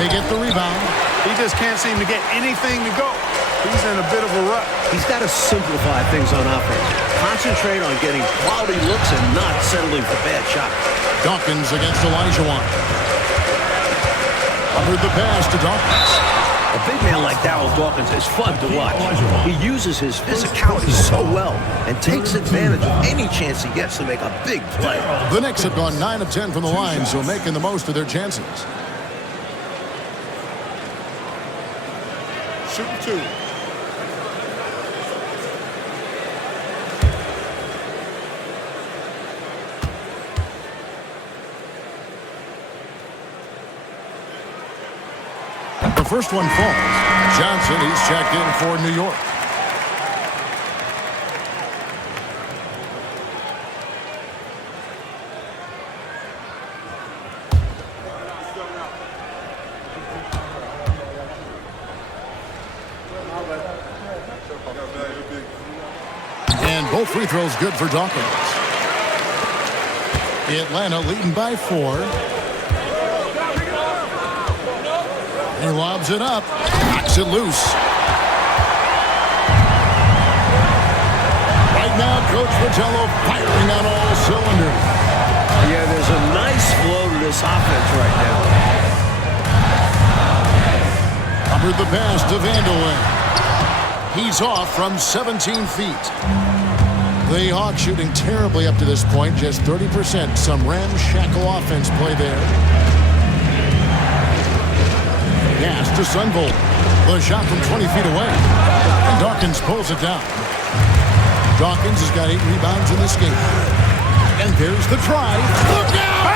They get the rebound. He just can't seem to get anything to go. He's in a bit of a rut. He's got to simplify things on offense. Concentrate on getting quality looks and not settling for bad shots. Dawkins against Olajuwon. Hubbard the pass to Dawkins. A big man like Darryl Dawkins is fun to watch. He uses his physicality so well and takes advantage of any chance he gets to make a big play. The Knicks have gone 9 of 10 from the line, so making the most of their chances. Shooting 2. The first one falls. Johnson, he's checked in for New York. And both free throws good for Dawkins. Atlanta leading by 4. He lobs it up, knocks it loose. Right now, Coach Vitello firing on all cylinders. Yeah, there's a nice flow to this offense right now. Covered the pass to Vanderlyn. He's off from 17 feet. The Hawks shooting terribly up to this point, just 30%. Some ramshackle offense play there. Pass to Sunvolt. The shot from 20 feet away. And Dawkins pulls it down. Dawkins has got 8 rebounds in this game. And there's the try. Look out!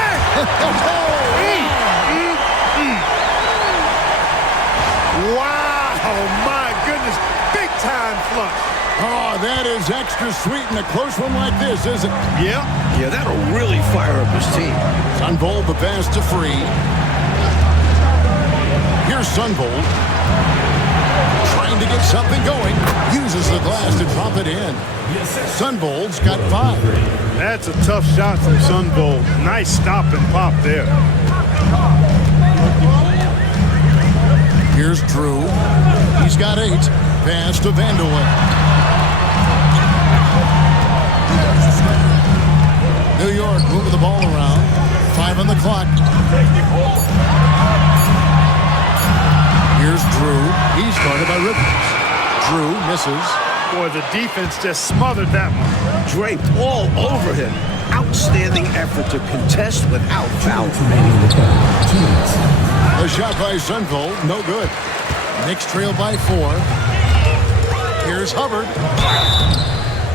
Wow, my goodness. Big time flush. Oh, that is extra sweet in a close one like this, isn't it? Yep. Yeah, that'll really fire up his team. Sunvolt the pass to Free. Here's Sunvolt. Trying to get something going. Uses the glass to drop it in. Sunvolt's got 5. That's a tough shot from Sunvolt. Nice stop and pop there. Here's Drew. He's got 8. Pass to Vanderlyn. New York moving the ball around. 5 on the clock. Here's Drew. He's guarded by Rivers. Drew misses. Boy, the defense just smothered that one. Draped all over him. Outstanding effort to contest without foul. A shot by Sunvolt, no good. Knicks trail by 4. Here's Hubbard.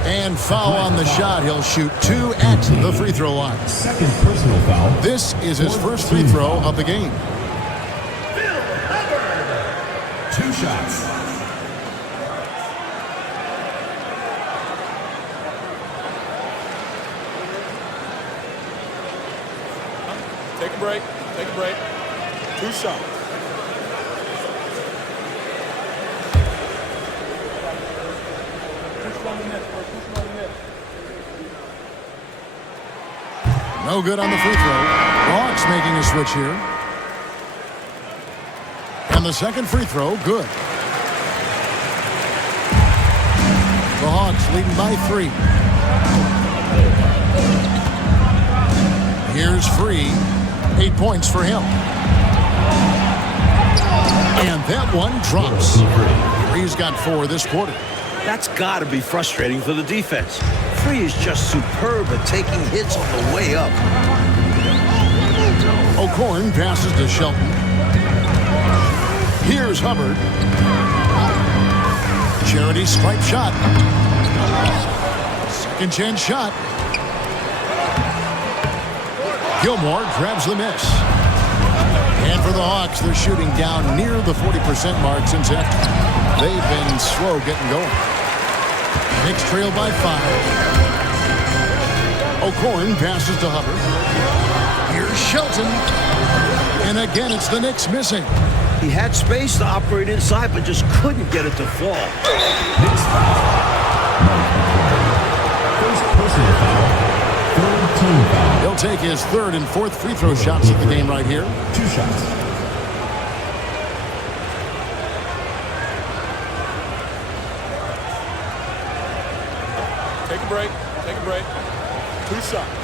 And foul on the shot. He'll shoot 2 at the free throw line. Second personal foul. This is his first free throw of the game. 2 shots. Take a break. Take a break. 2 shots. No good on the free throw. Hawks making a switch here. And the second free throw, good. The Hawks leading by 3. Here's Free. 8 points for him. And that one drops. Free's got 4 this quarter. That's got to be frustrating for the defense. Free is just superb at taking hits on the way up. O'Korn passes to Shelton. Here's Hubbard. Charity stripe shot. Second chance shot. Gilmore grabs the miss. And for the Hawks, they're shooting down near the 40% mark since after. They've been slow getting going. Knicks trail by 5. O'Korn passes to Hubbard. Here's Shelton. And again, it's the Knicks missing. He had space to operate inside, but just couldn't get it to fall. Knicks foul. First personal foul. Third team foul. He'll take his 3rd and 4th free throw shots of the game right here. 2 shots. Take a break. Take a break. 2 shots.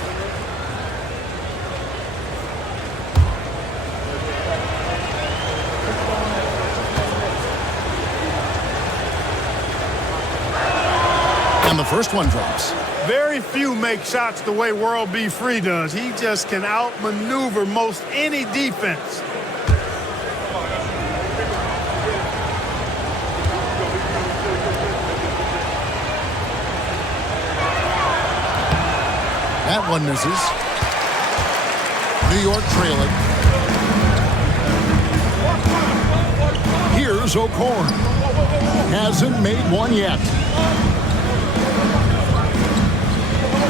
And the first one drops. Very few make shots the way World B. Free does. He just can outmaneuver most any defense. That one misses. New York trailing. Here's O'Corn. Hasn't made one yet.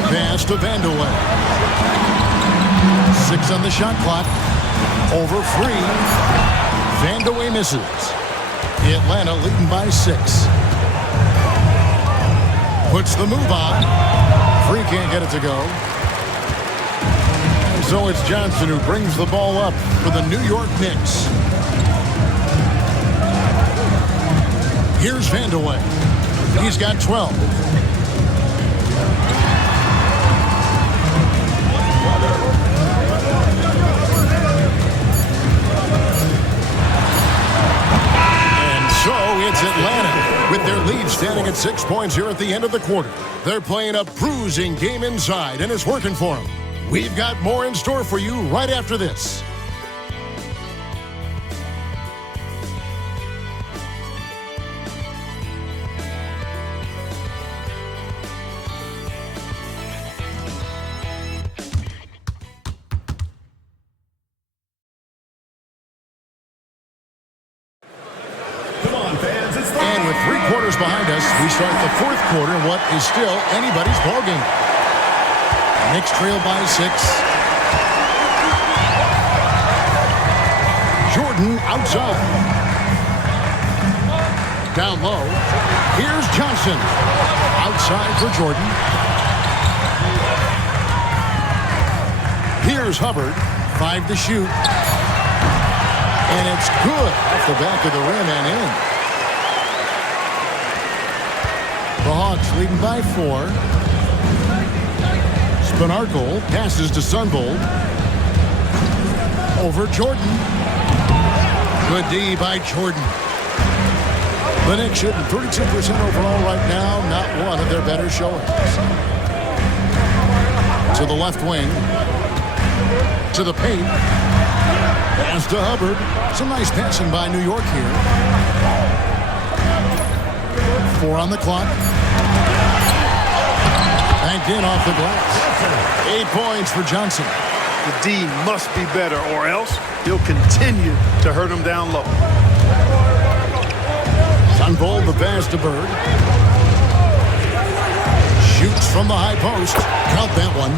Pass to Vandeweghe. 6 on the shot clock. Over 3. Vandeweghe misses. Atlanta leading by 6. Puts the move on. Free can't get it to go. And so it's Johnson who brings the ball up for the New York Knicks. Here's Vandeweghe. He's got 12. And so it's Atlanta with their lead standing at 6 points here at the end of the quarter. They're playing a bruising game inside, and it's working for them. We've got more in store for you right after this. And with 3 quarters behind us, we start the 4th quarter in what is still anybody's ballgame. Knicks trail by 6. Jordan outside. Down low. Here's Johnson. Outside for Jordan. Here's Hubbard. 5 to shoot. And it's good off the back of the rim and in. The Hawks leading by 4. Spinarco passes to Sunvold. Over Jordan. Good D by Jordan. The Knicks shooting 32% overall right now. Not one of their better showings. To the left wing. To the paint. Pass to Hubbard. Some nice passing by New York here. 4 on the clock. Banked in off the glass. 8 points for Johnson. The D must be better, or else he'll continue to hurt him down low. Sunvold the pass to Bird. Shoots from the high post. Count that one.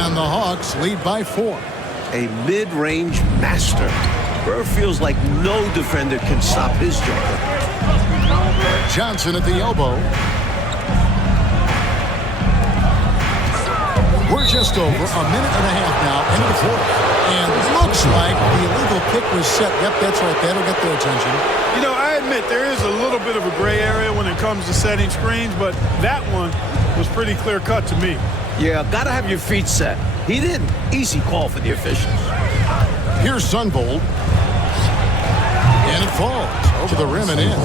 And the Hawks lead by 4. A mid-range master. Bird feels like no defender can stop his jumper. Johnson at the elbow. We're just over a minute and a half now into the 4th. And it looks like the illegal kick was set. Yep, that's right. That'll get their attention. You know, I admit there is a little bit of a gray area when it comes to setting screens, but that one was pretty clear-cut to me. Yeah, gotta have your feet set. He didn't. Easy call for the officials. Here's Sunvold. And it falls over the rim and in.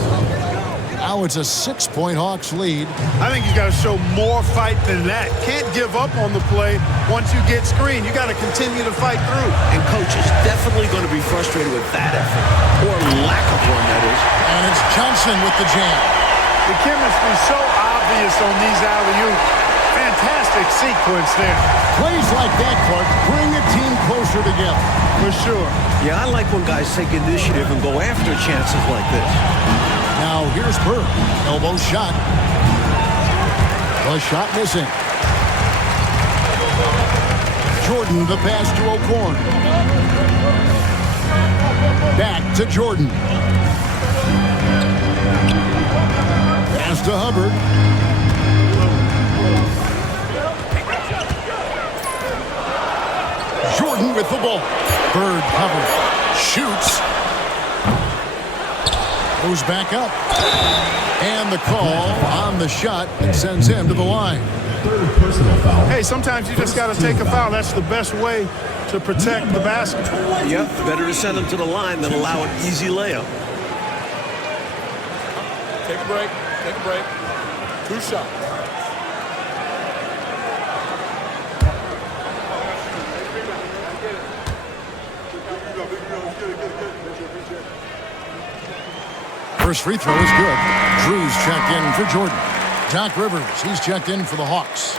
Now it's a 6-point Hawks lead. I think he's got to show more fight than that. Can't give up on the play once you get screened. You got to continue to fight through. And coach is definitely going to be frustrated with that effort, or lack of one, that is. And it's Johnson with the jam. The chemistry so obvious on these alley-oops. Fantastic sequence there. Plays like that, Clark, bring a team closer together. For sure. Yeah, I like when guys take initiative and go after chances like this. Now here's Bird. Elbow shot. The shot missing. Jordan the pass to O'Corn. Back to Jordan. Pass to Hubbard. Jordan with the ball. Bird covered. Shoots. Goes back up. And the call on the shot sends him to the line. Third personal foul. Hey, sometimes you just got to take a foul. That's the best way to protect the basket. Yep, better to send him to the line than allow an easy layup. Take a break. Take a break. 2 shots. First free throw is good. Drew's checked in for Jordan. Doc Rivers, he's checked in for the Hawks.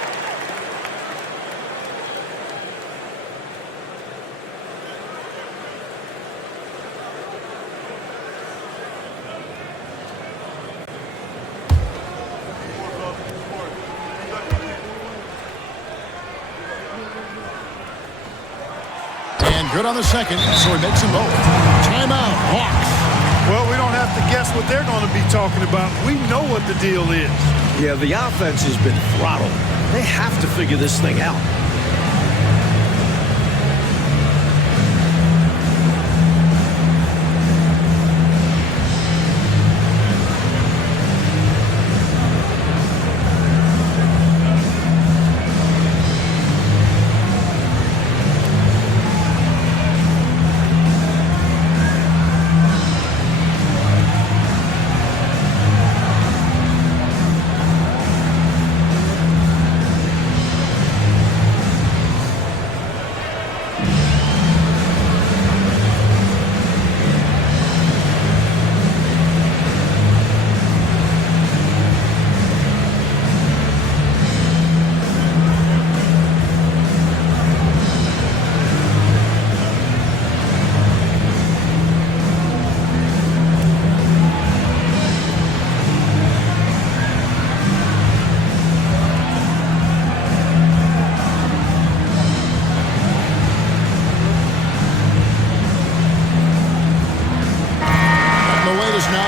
Good on the second, so he makes them both. Timeout, Hawks. Well, we don't have to guess what they're going to be talking about. We know what the deal is. Yeah, the offense has been throttled. They have to figure this thing out.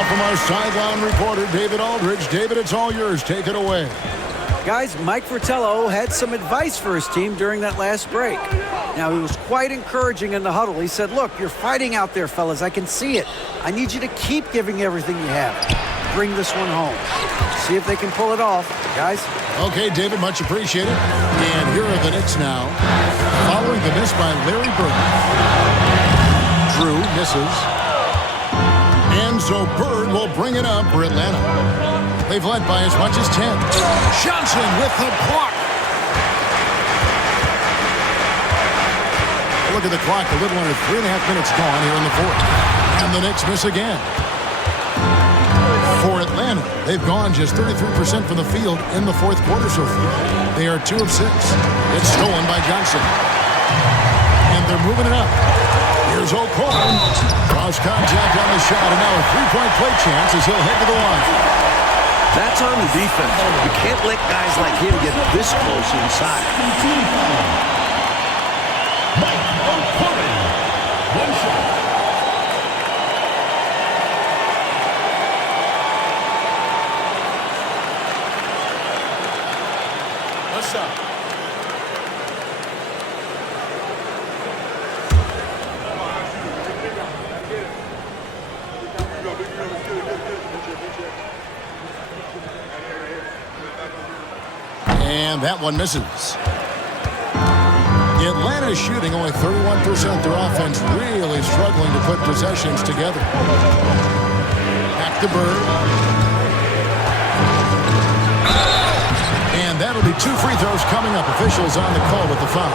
From our sideline reporter, David Aldridge. David, it's all yours. Take it away. Guys, Mike Fratello had some advice for his team during that last break. Now, he was quite encouraging in the huddle. He said, look, you're fighting out there, fellas. I can see it. I need you to keep giving everything you have. Bring this one home. See if they can pull it off, guys. Okay, David, much appreciated. And here are the Knicks now. Following the miss by Larry Bird. Drew misses. And so Bird will bring it up for Atlanta. They've led by as much as 10. Johnson with the block. Look at the clock. A little under 3.5 minutes gone here in the fourth. And the Knicks miss again. For Atlanta, they've gone just 33% from the field in the fourth quarter so far. They are 2 of 6. It's stolen by Johnson. And they're moving it up. Here's O'Connor. Cross contact on the shot, and now a three-point play chance as he'll head to the line. That's on the defense. You can't let guys like him get this close inside. Mike O'Connor. One shot. One shot. And that one misses. Atlanta's shooting only 31%. Their offense really struggling to put possessions together. Back to Bird. And that'll be 2 free throws coming up. Officials on the call with the foul.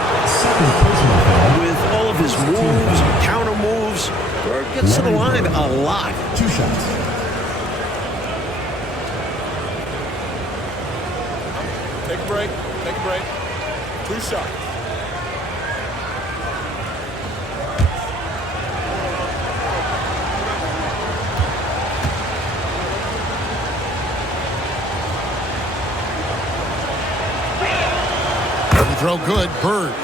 With all of his moves, counter moves, Bird gets to the line a lot. 2 shots. Take a break. Take a break. 2 shots. Throw good. Bird.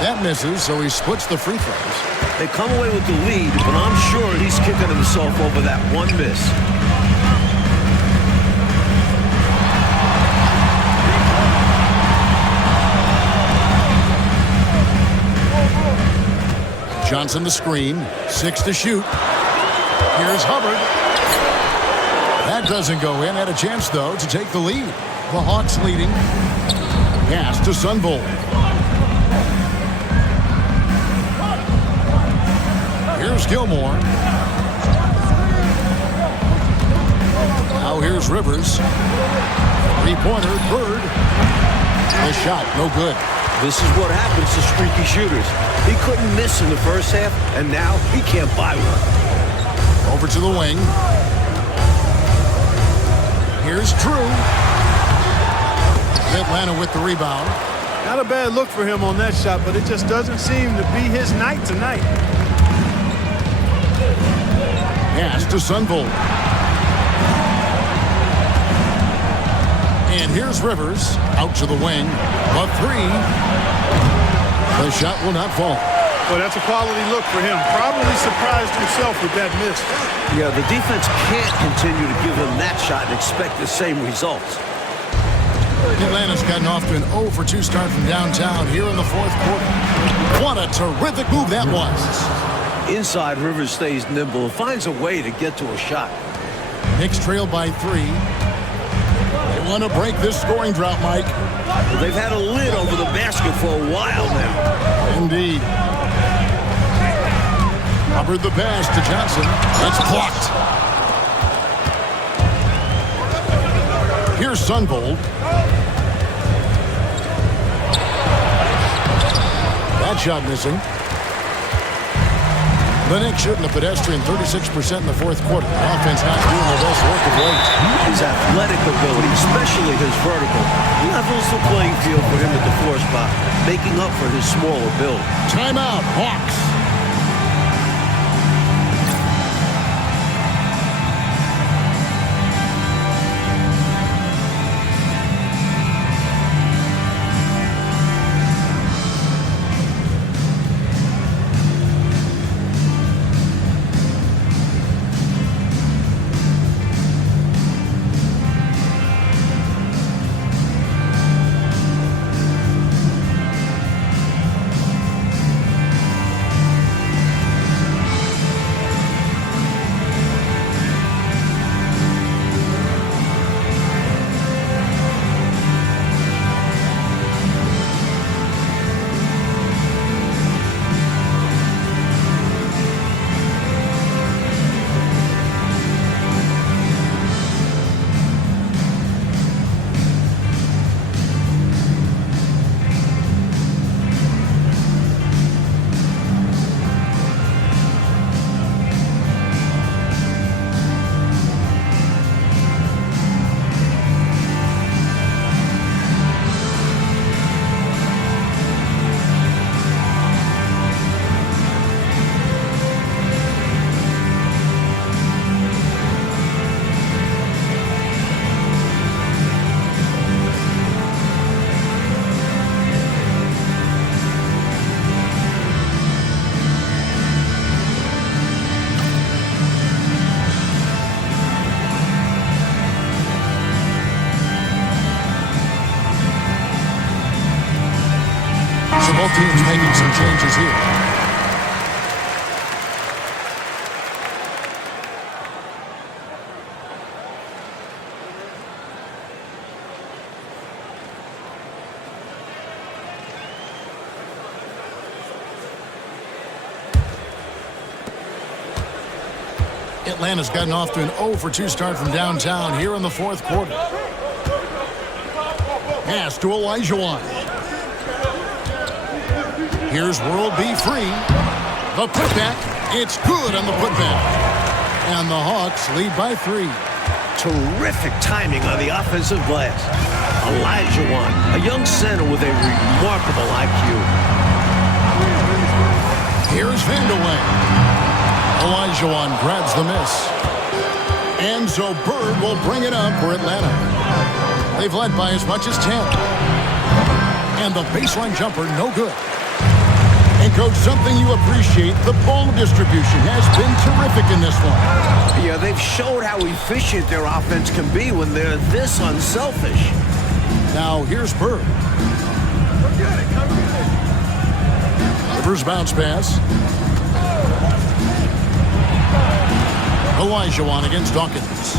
That misses, so he splits the free throws. They come away with the lead, but I'm sure he's kicking himself over that one miss. Johnson the screen. 6 to shoot. Here's Hubbard. That doesn't go in. Had a chance, though, to take the lead. The Hawks leading. Pass to Sunvolt. Here's Gilmore. Now here's Rivers. Three-pointer, Bird. The shot, no good. This is what happens to streaky shooters. He couldn't miss in the first half, and now he can't buy one. Over to the wing. Here's Drew. Atlanta with the rebound. Not a bad look for him on that shot, but it just doesn't seem to be his night tonight. Pass to Sunvolt. And here's Rivers. Out to the wing. A three. The shot will not fall. Well, that's a quality look for him. Probably surprised himself with that miss. Yeah, the defense can't continue to give him that shot and expect the same results. Atlanta's gotten off to an 0-for-2 start from downtown here in the fourth quarter. What a terrific move that was. Inside, Rivers stays nimble and finds a way to get to a shot. Knicks trail by 3. They want to break this scoring drought, Mike. Well, they've had a lid over the basket for a while now. Indeed. Hubbard the pass to Johnson. It's blocked. Here's Sunvolt. That shot missing. The Knicks shooting a pedestrian 36% in the fourth quarter. The offense not doing their best work of late. His athletic ability, especially his vertical, levels the playing field for him at the 4 spot, making up for his smaller build. Timeout, Hawks. Both teams making some changes here. Atlanta's gotten off to an 0-for-2 start from downtown here in the fourth quarter. Pass to Olajuwon. Here's World B free. The putback. It's good on the putback. And the Hawks lead by 3. Terrific timing on the offensive glass. Olajuwon, a young center with a remarkable IQ. Here's Vandeweghe. Olajuwon grabs the miss. And so Bird will bring it up for Atlanta. They've led by as much as 10. And the baseline jumper, no good. And, Coach, something you appreciate, the ball distribution has been terrific in this one. Yeah, they've showed how efficient their offense can be when they're this unselfish. Now, here's Bird. Rivers bounce pass. Olajuwon against Dawkins.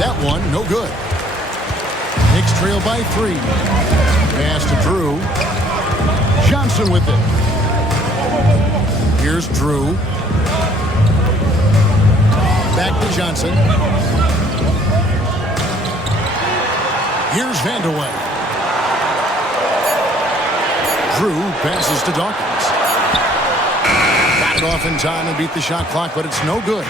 That one, no good. Knicks trail by 3. Pass to Drew. Johnson with it. Here's Drew. Back to Johnson. Here's Vandeweghe. Drew passes to Dawkins. Got it off in time and beat the shot clock, but it's no good.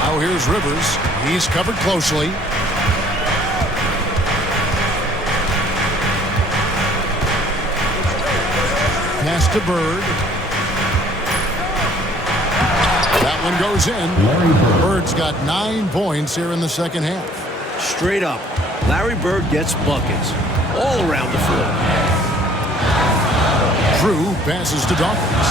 Now here's Rivers. He's covered closely. Pass to Bird. That one goes in. Bird's got 9 points here in the second half. Straight up, Larry Bird gets buckets all around the floor. Drew passes to Dawkins.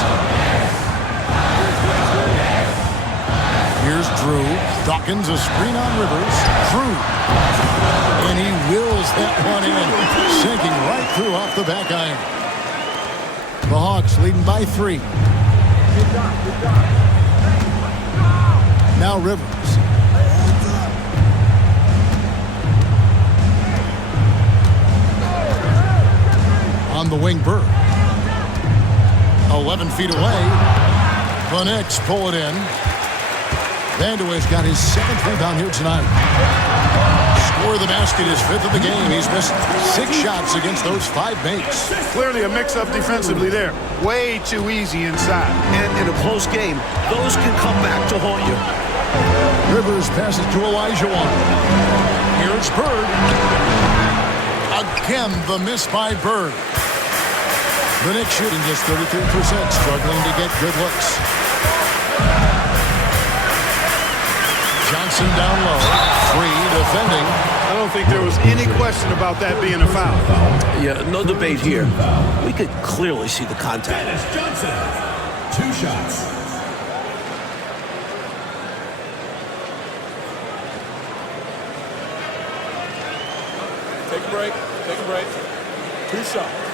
Here's Drew. Dawkins, a screen on Rivers. Drew. And he wills that one in, sinking right through off the back iron. The Hawks leading by 3. Now Rivers. On the wing, Bird. 11 feet away. The Knicks pull it in. Vandeweghe's got his 7th rebound here tonight. Score of the basket, his 5th of the game. He's missed 6 shots against those 5 makes. Clearly a mix-up defensively there. Way too easy inside. And in a close game, those can come back to haunt you. Rivers passes to Olajuwon. Here's Bird. Again, the miss by Bird. The Knicks shooting just 33%, struggling to get good looks. Johnson down low. 3 defending. I don't think there was any question about that being a foul. Yeah, no debate here. We could clearly see the contact. Johnson, 2 shots. Take a break. Take a break. 2 shots.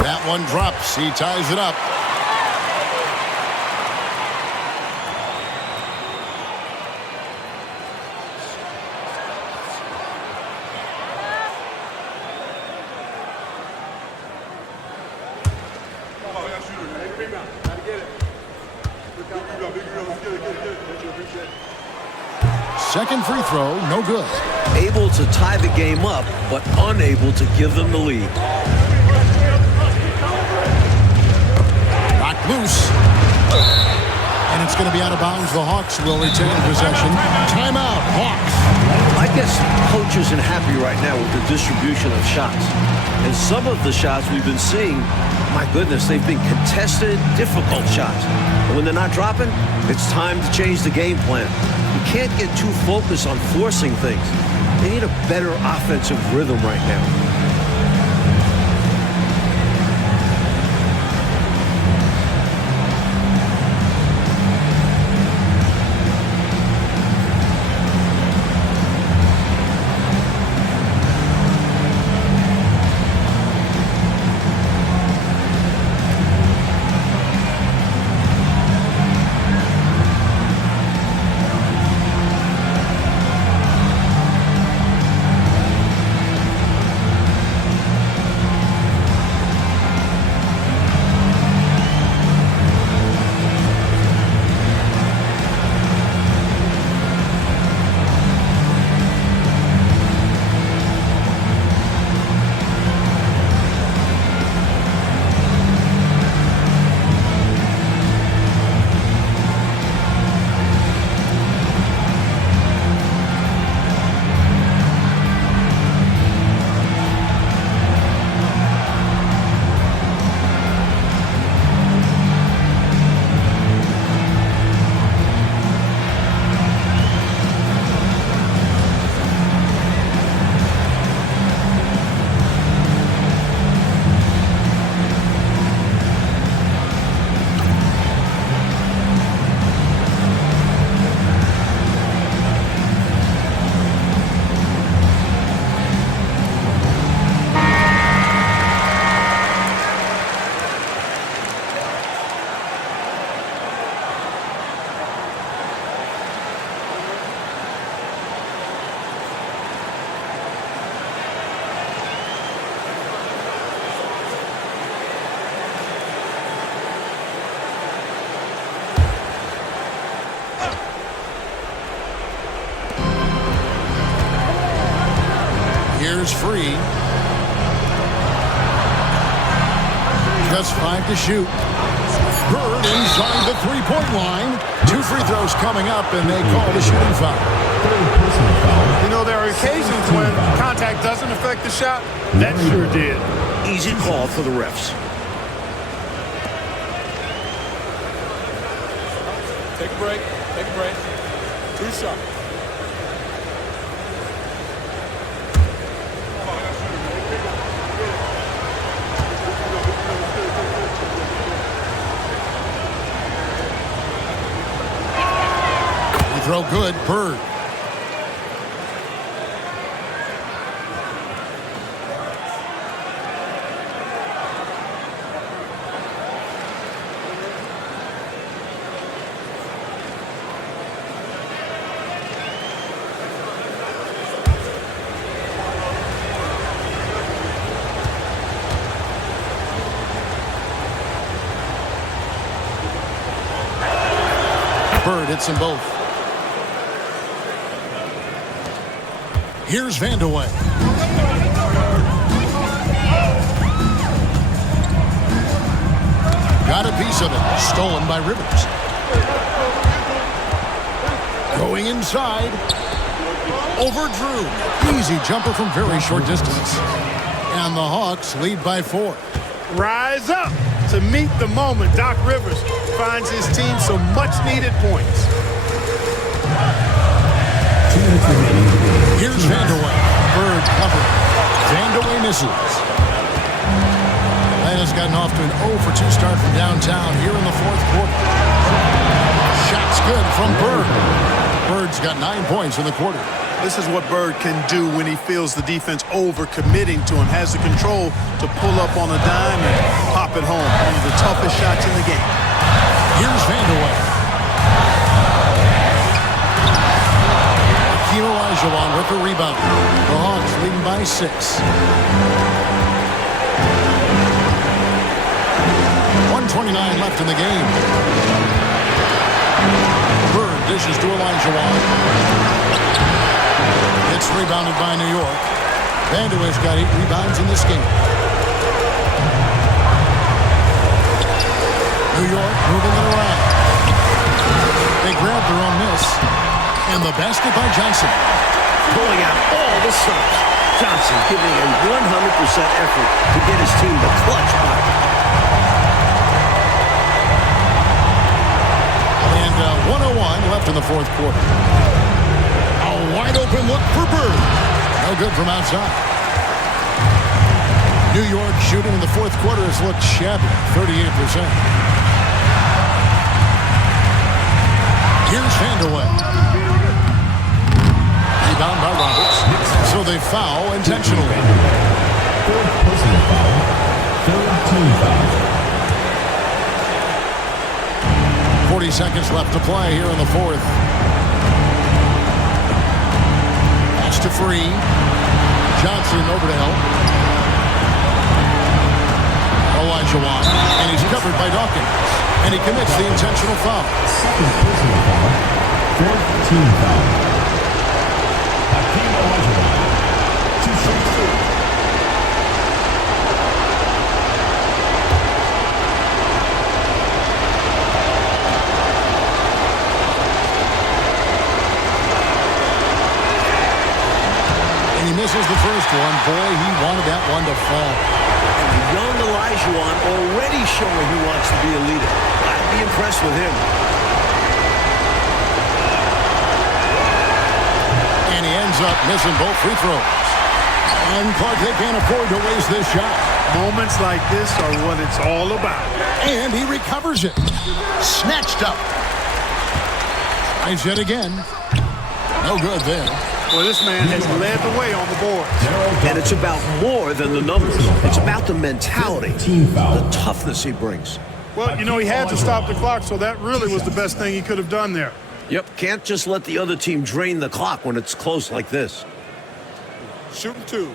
That one drops. He ties it up. Second free throw, no good. Able to tie the game up, but unable to give them the lead. Knocked loose. And it's going to be out of bounds. The Hawks will retain possession. Timeout, Hawks. I guess coach isn't happy right now with the distribution of shots. And some of the shots we've been seeing, my goodness, they've been contested, difficult shots. And when they're not dropping, it's time to change the game plan. You can't get too focused on forcing things. They need a better offensive rhythm right now. Here's Free. Just 5 to shoot. Bird inside the three-point line. 2 free throws coming up, and they call the shooting foul. You know, there are occasions when contact doesn't affect the shot. That sure did. Easy call for the refs. Take a break. Take a break. 2 shots. Throw good. Bird. Bird hits them both. Here's Vandeweghe. Got a piece of it. Stolen by Rivers. Going inside. Over Drew. Easy jumper from very short distance. And the Hawks lead by 4. Rise up to meet the moment. Doc Rivers finds his team some much-needed points. 2 minutes remaining. Here's Vandeweghe. Bird covered. Vandeweghe misses. Atlanta's gotten off to an 0 for 2 start from downtown here in the 4th quarter. Shot's good from Bird. Bird's got 9 points in the quarter. This is what Bird can do when he feels the defense over-committing to him. Has the control to pull up on a dime and pop it home. One of the toughest shots in the game. Here's Vandeweghe. Olajuwon with the rebound. The Hawks leading by 6. 1:29 left in the game. Bird dishes to Olajuwon. It's rebounded by New York. Vandeweghe's got 8 rebounds in this game. New York moving it around. They grab their own miss. And the basket by Johnson. Pulling out all the stops. Johnson giving a 100% effort to get his team the clutch bucket. And 1:01 left in the 4th quarter. A wide open look for Bird. No good from outside. New York shooting in the 4th quarter has looked shabby, 38%. Here's Vandeweghe. Rebound by Roberts. So they foul intentionally. 4th personal foul. 3rd team foul. 40 seconds left to play here in the 4th. Pass to Free. Johnson over to help. Olajuwon. And he's covered by Dawkins. And he commits the intentional foul. 2nd personal foul. 4th team foul. He misses the first one. Boy, he wanted that one to fall. And young Olajuwon already showing he wants to be a leader. I'd be impressed with him. And he ends up missing both free throws. And Clark, they can't afford to waste this shot. Moments like this are what it's all about. And he recovers it. Snatched up. Tries yet again. No good there. Well, this man has led the way on the board. And it's about more than the numbers. It's about the mentality, Team foul. the toughness he brings. Well, you know, he had to stop the clock, so that really was the best thing he could have done there. Yep, can't just let the other team drain the clock when it's close like this. Shooting 2.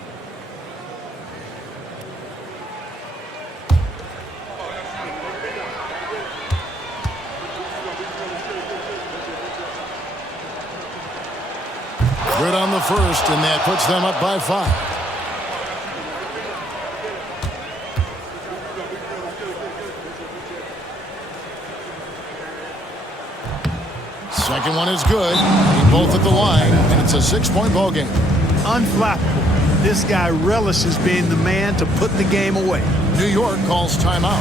Good on the first, and that puts them up by 5. Second one is good. Both at the line, and it's a 6-point ball game. Unflappable. This guy relishes being the man to put the game away. New York calls timeout.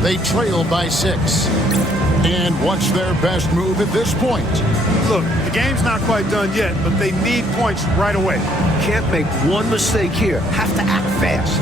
They trail by 6. And what's their best move at this point? Look, the game's not quite done yet, but they need points right away. Can't make one mistake here. Have to act fast.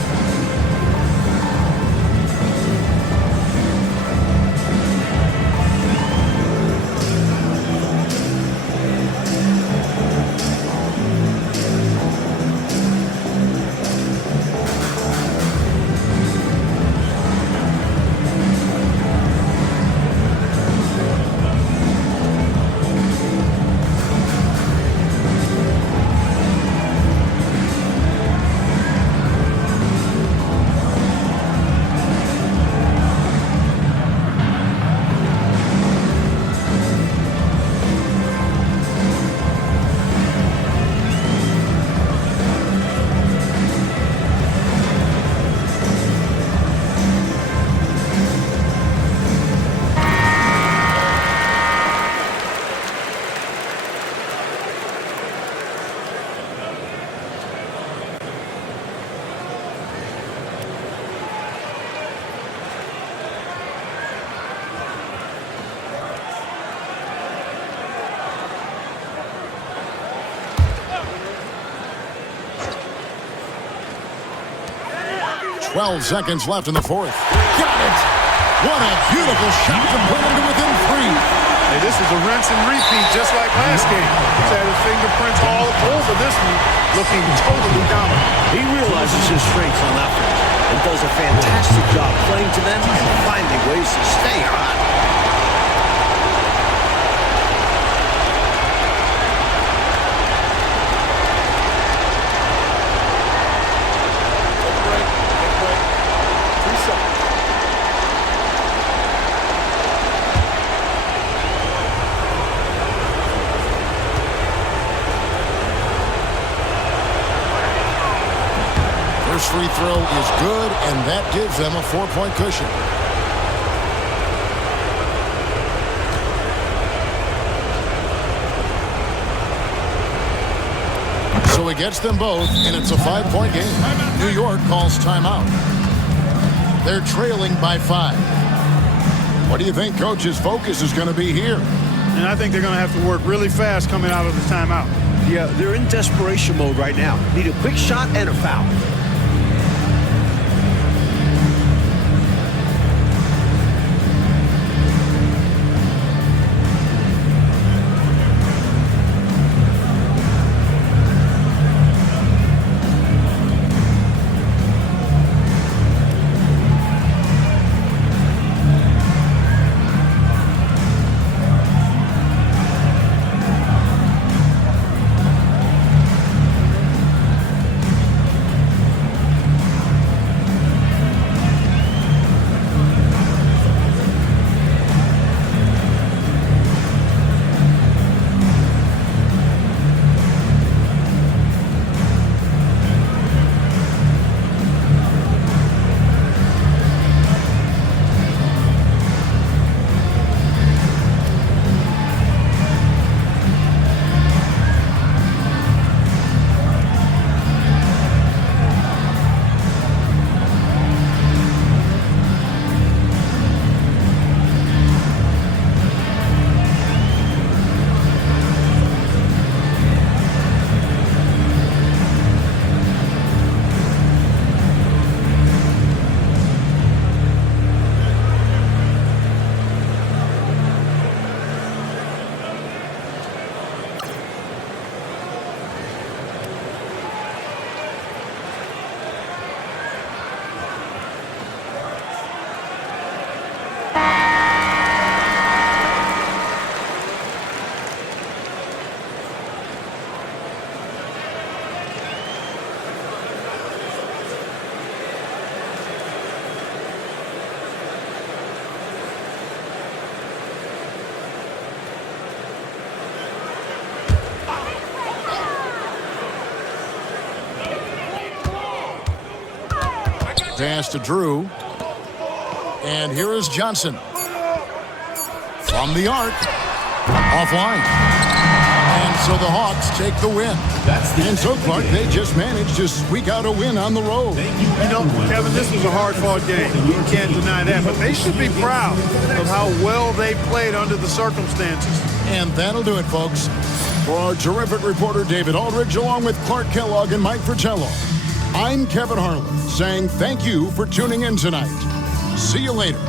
Twelve seconds left in the fourth. Got it! What a beautiful shot to put him to within 3. Hey, this is a rinse and repeat just like last game. He's had his fingerprints all over this one, looking totally dominant. He realizes his strengths on offense and does a fantastic job playing to them and finding ways to stay hot. First free throw is good, and that gives them a 4-point cushion. So he gets them both, and it's a 5-point game. New York calls timeout. They're trailing by 5. What do you think Coach's focus is going to be here? And I think they're going to have to work really fast coming out of the timeout. Yeah, they're in desperation mode right now. Need a quick shot and a foul. Pass to Drew. And here is Johnson. From the arc. offline. And so the Hawks take the win. And so, Clark, they just managed to squeak out a win on the road. You know, Kevin, this was a hard-fought game. You can't deny that. But they should be proud of how well they played under the circumstances. And that'll do it, folks. For our terrific reporter, David Aldridge, along with Clark Kellogg and Mike Fratello, I'm Kevin Harlan saying thank you for tuning in tonight. See you later.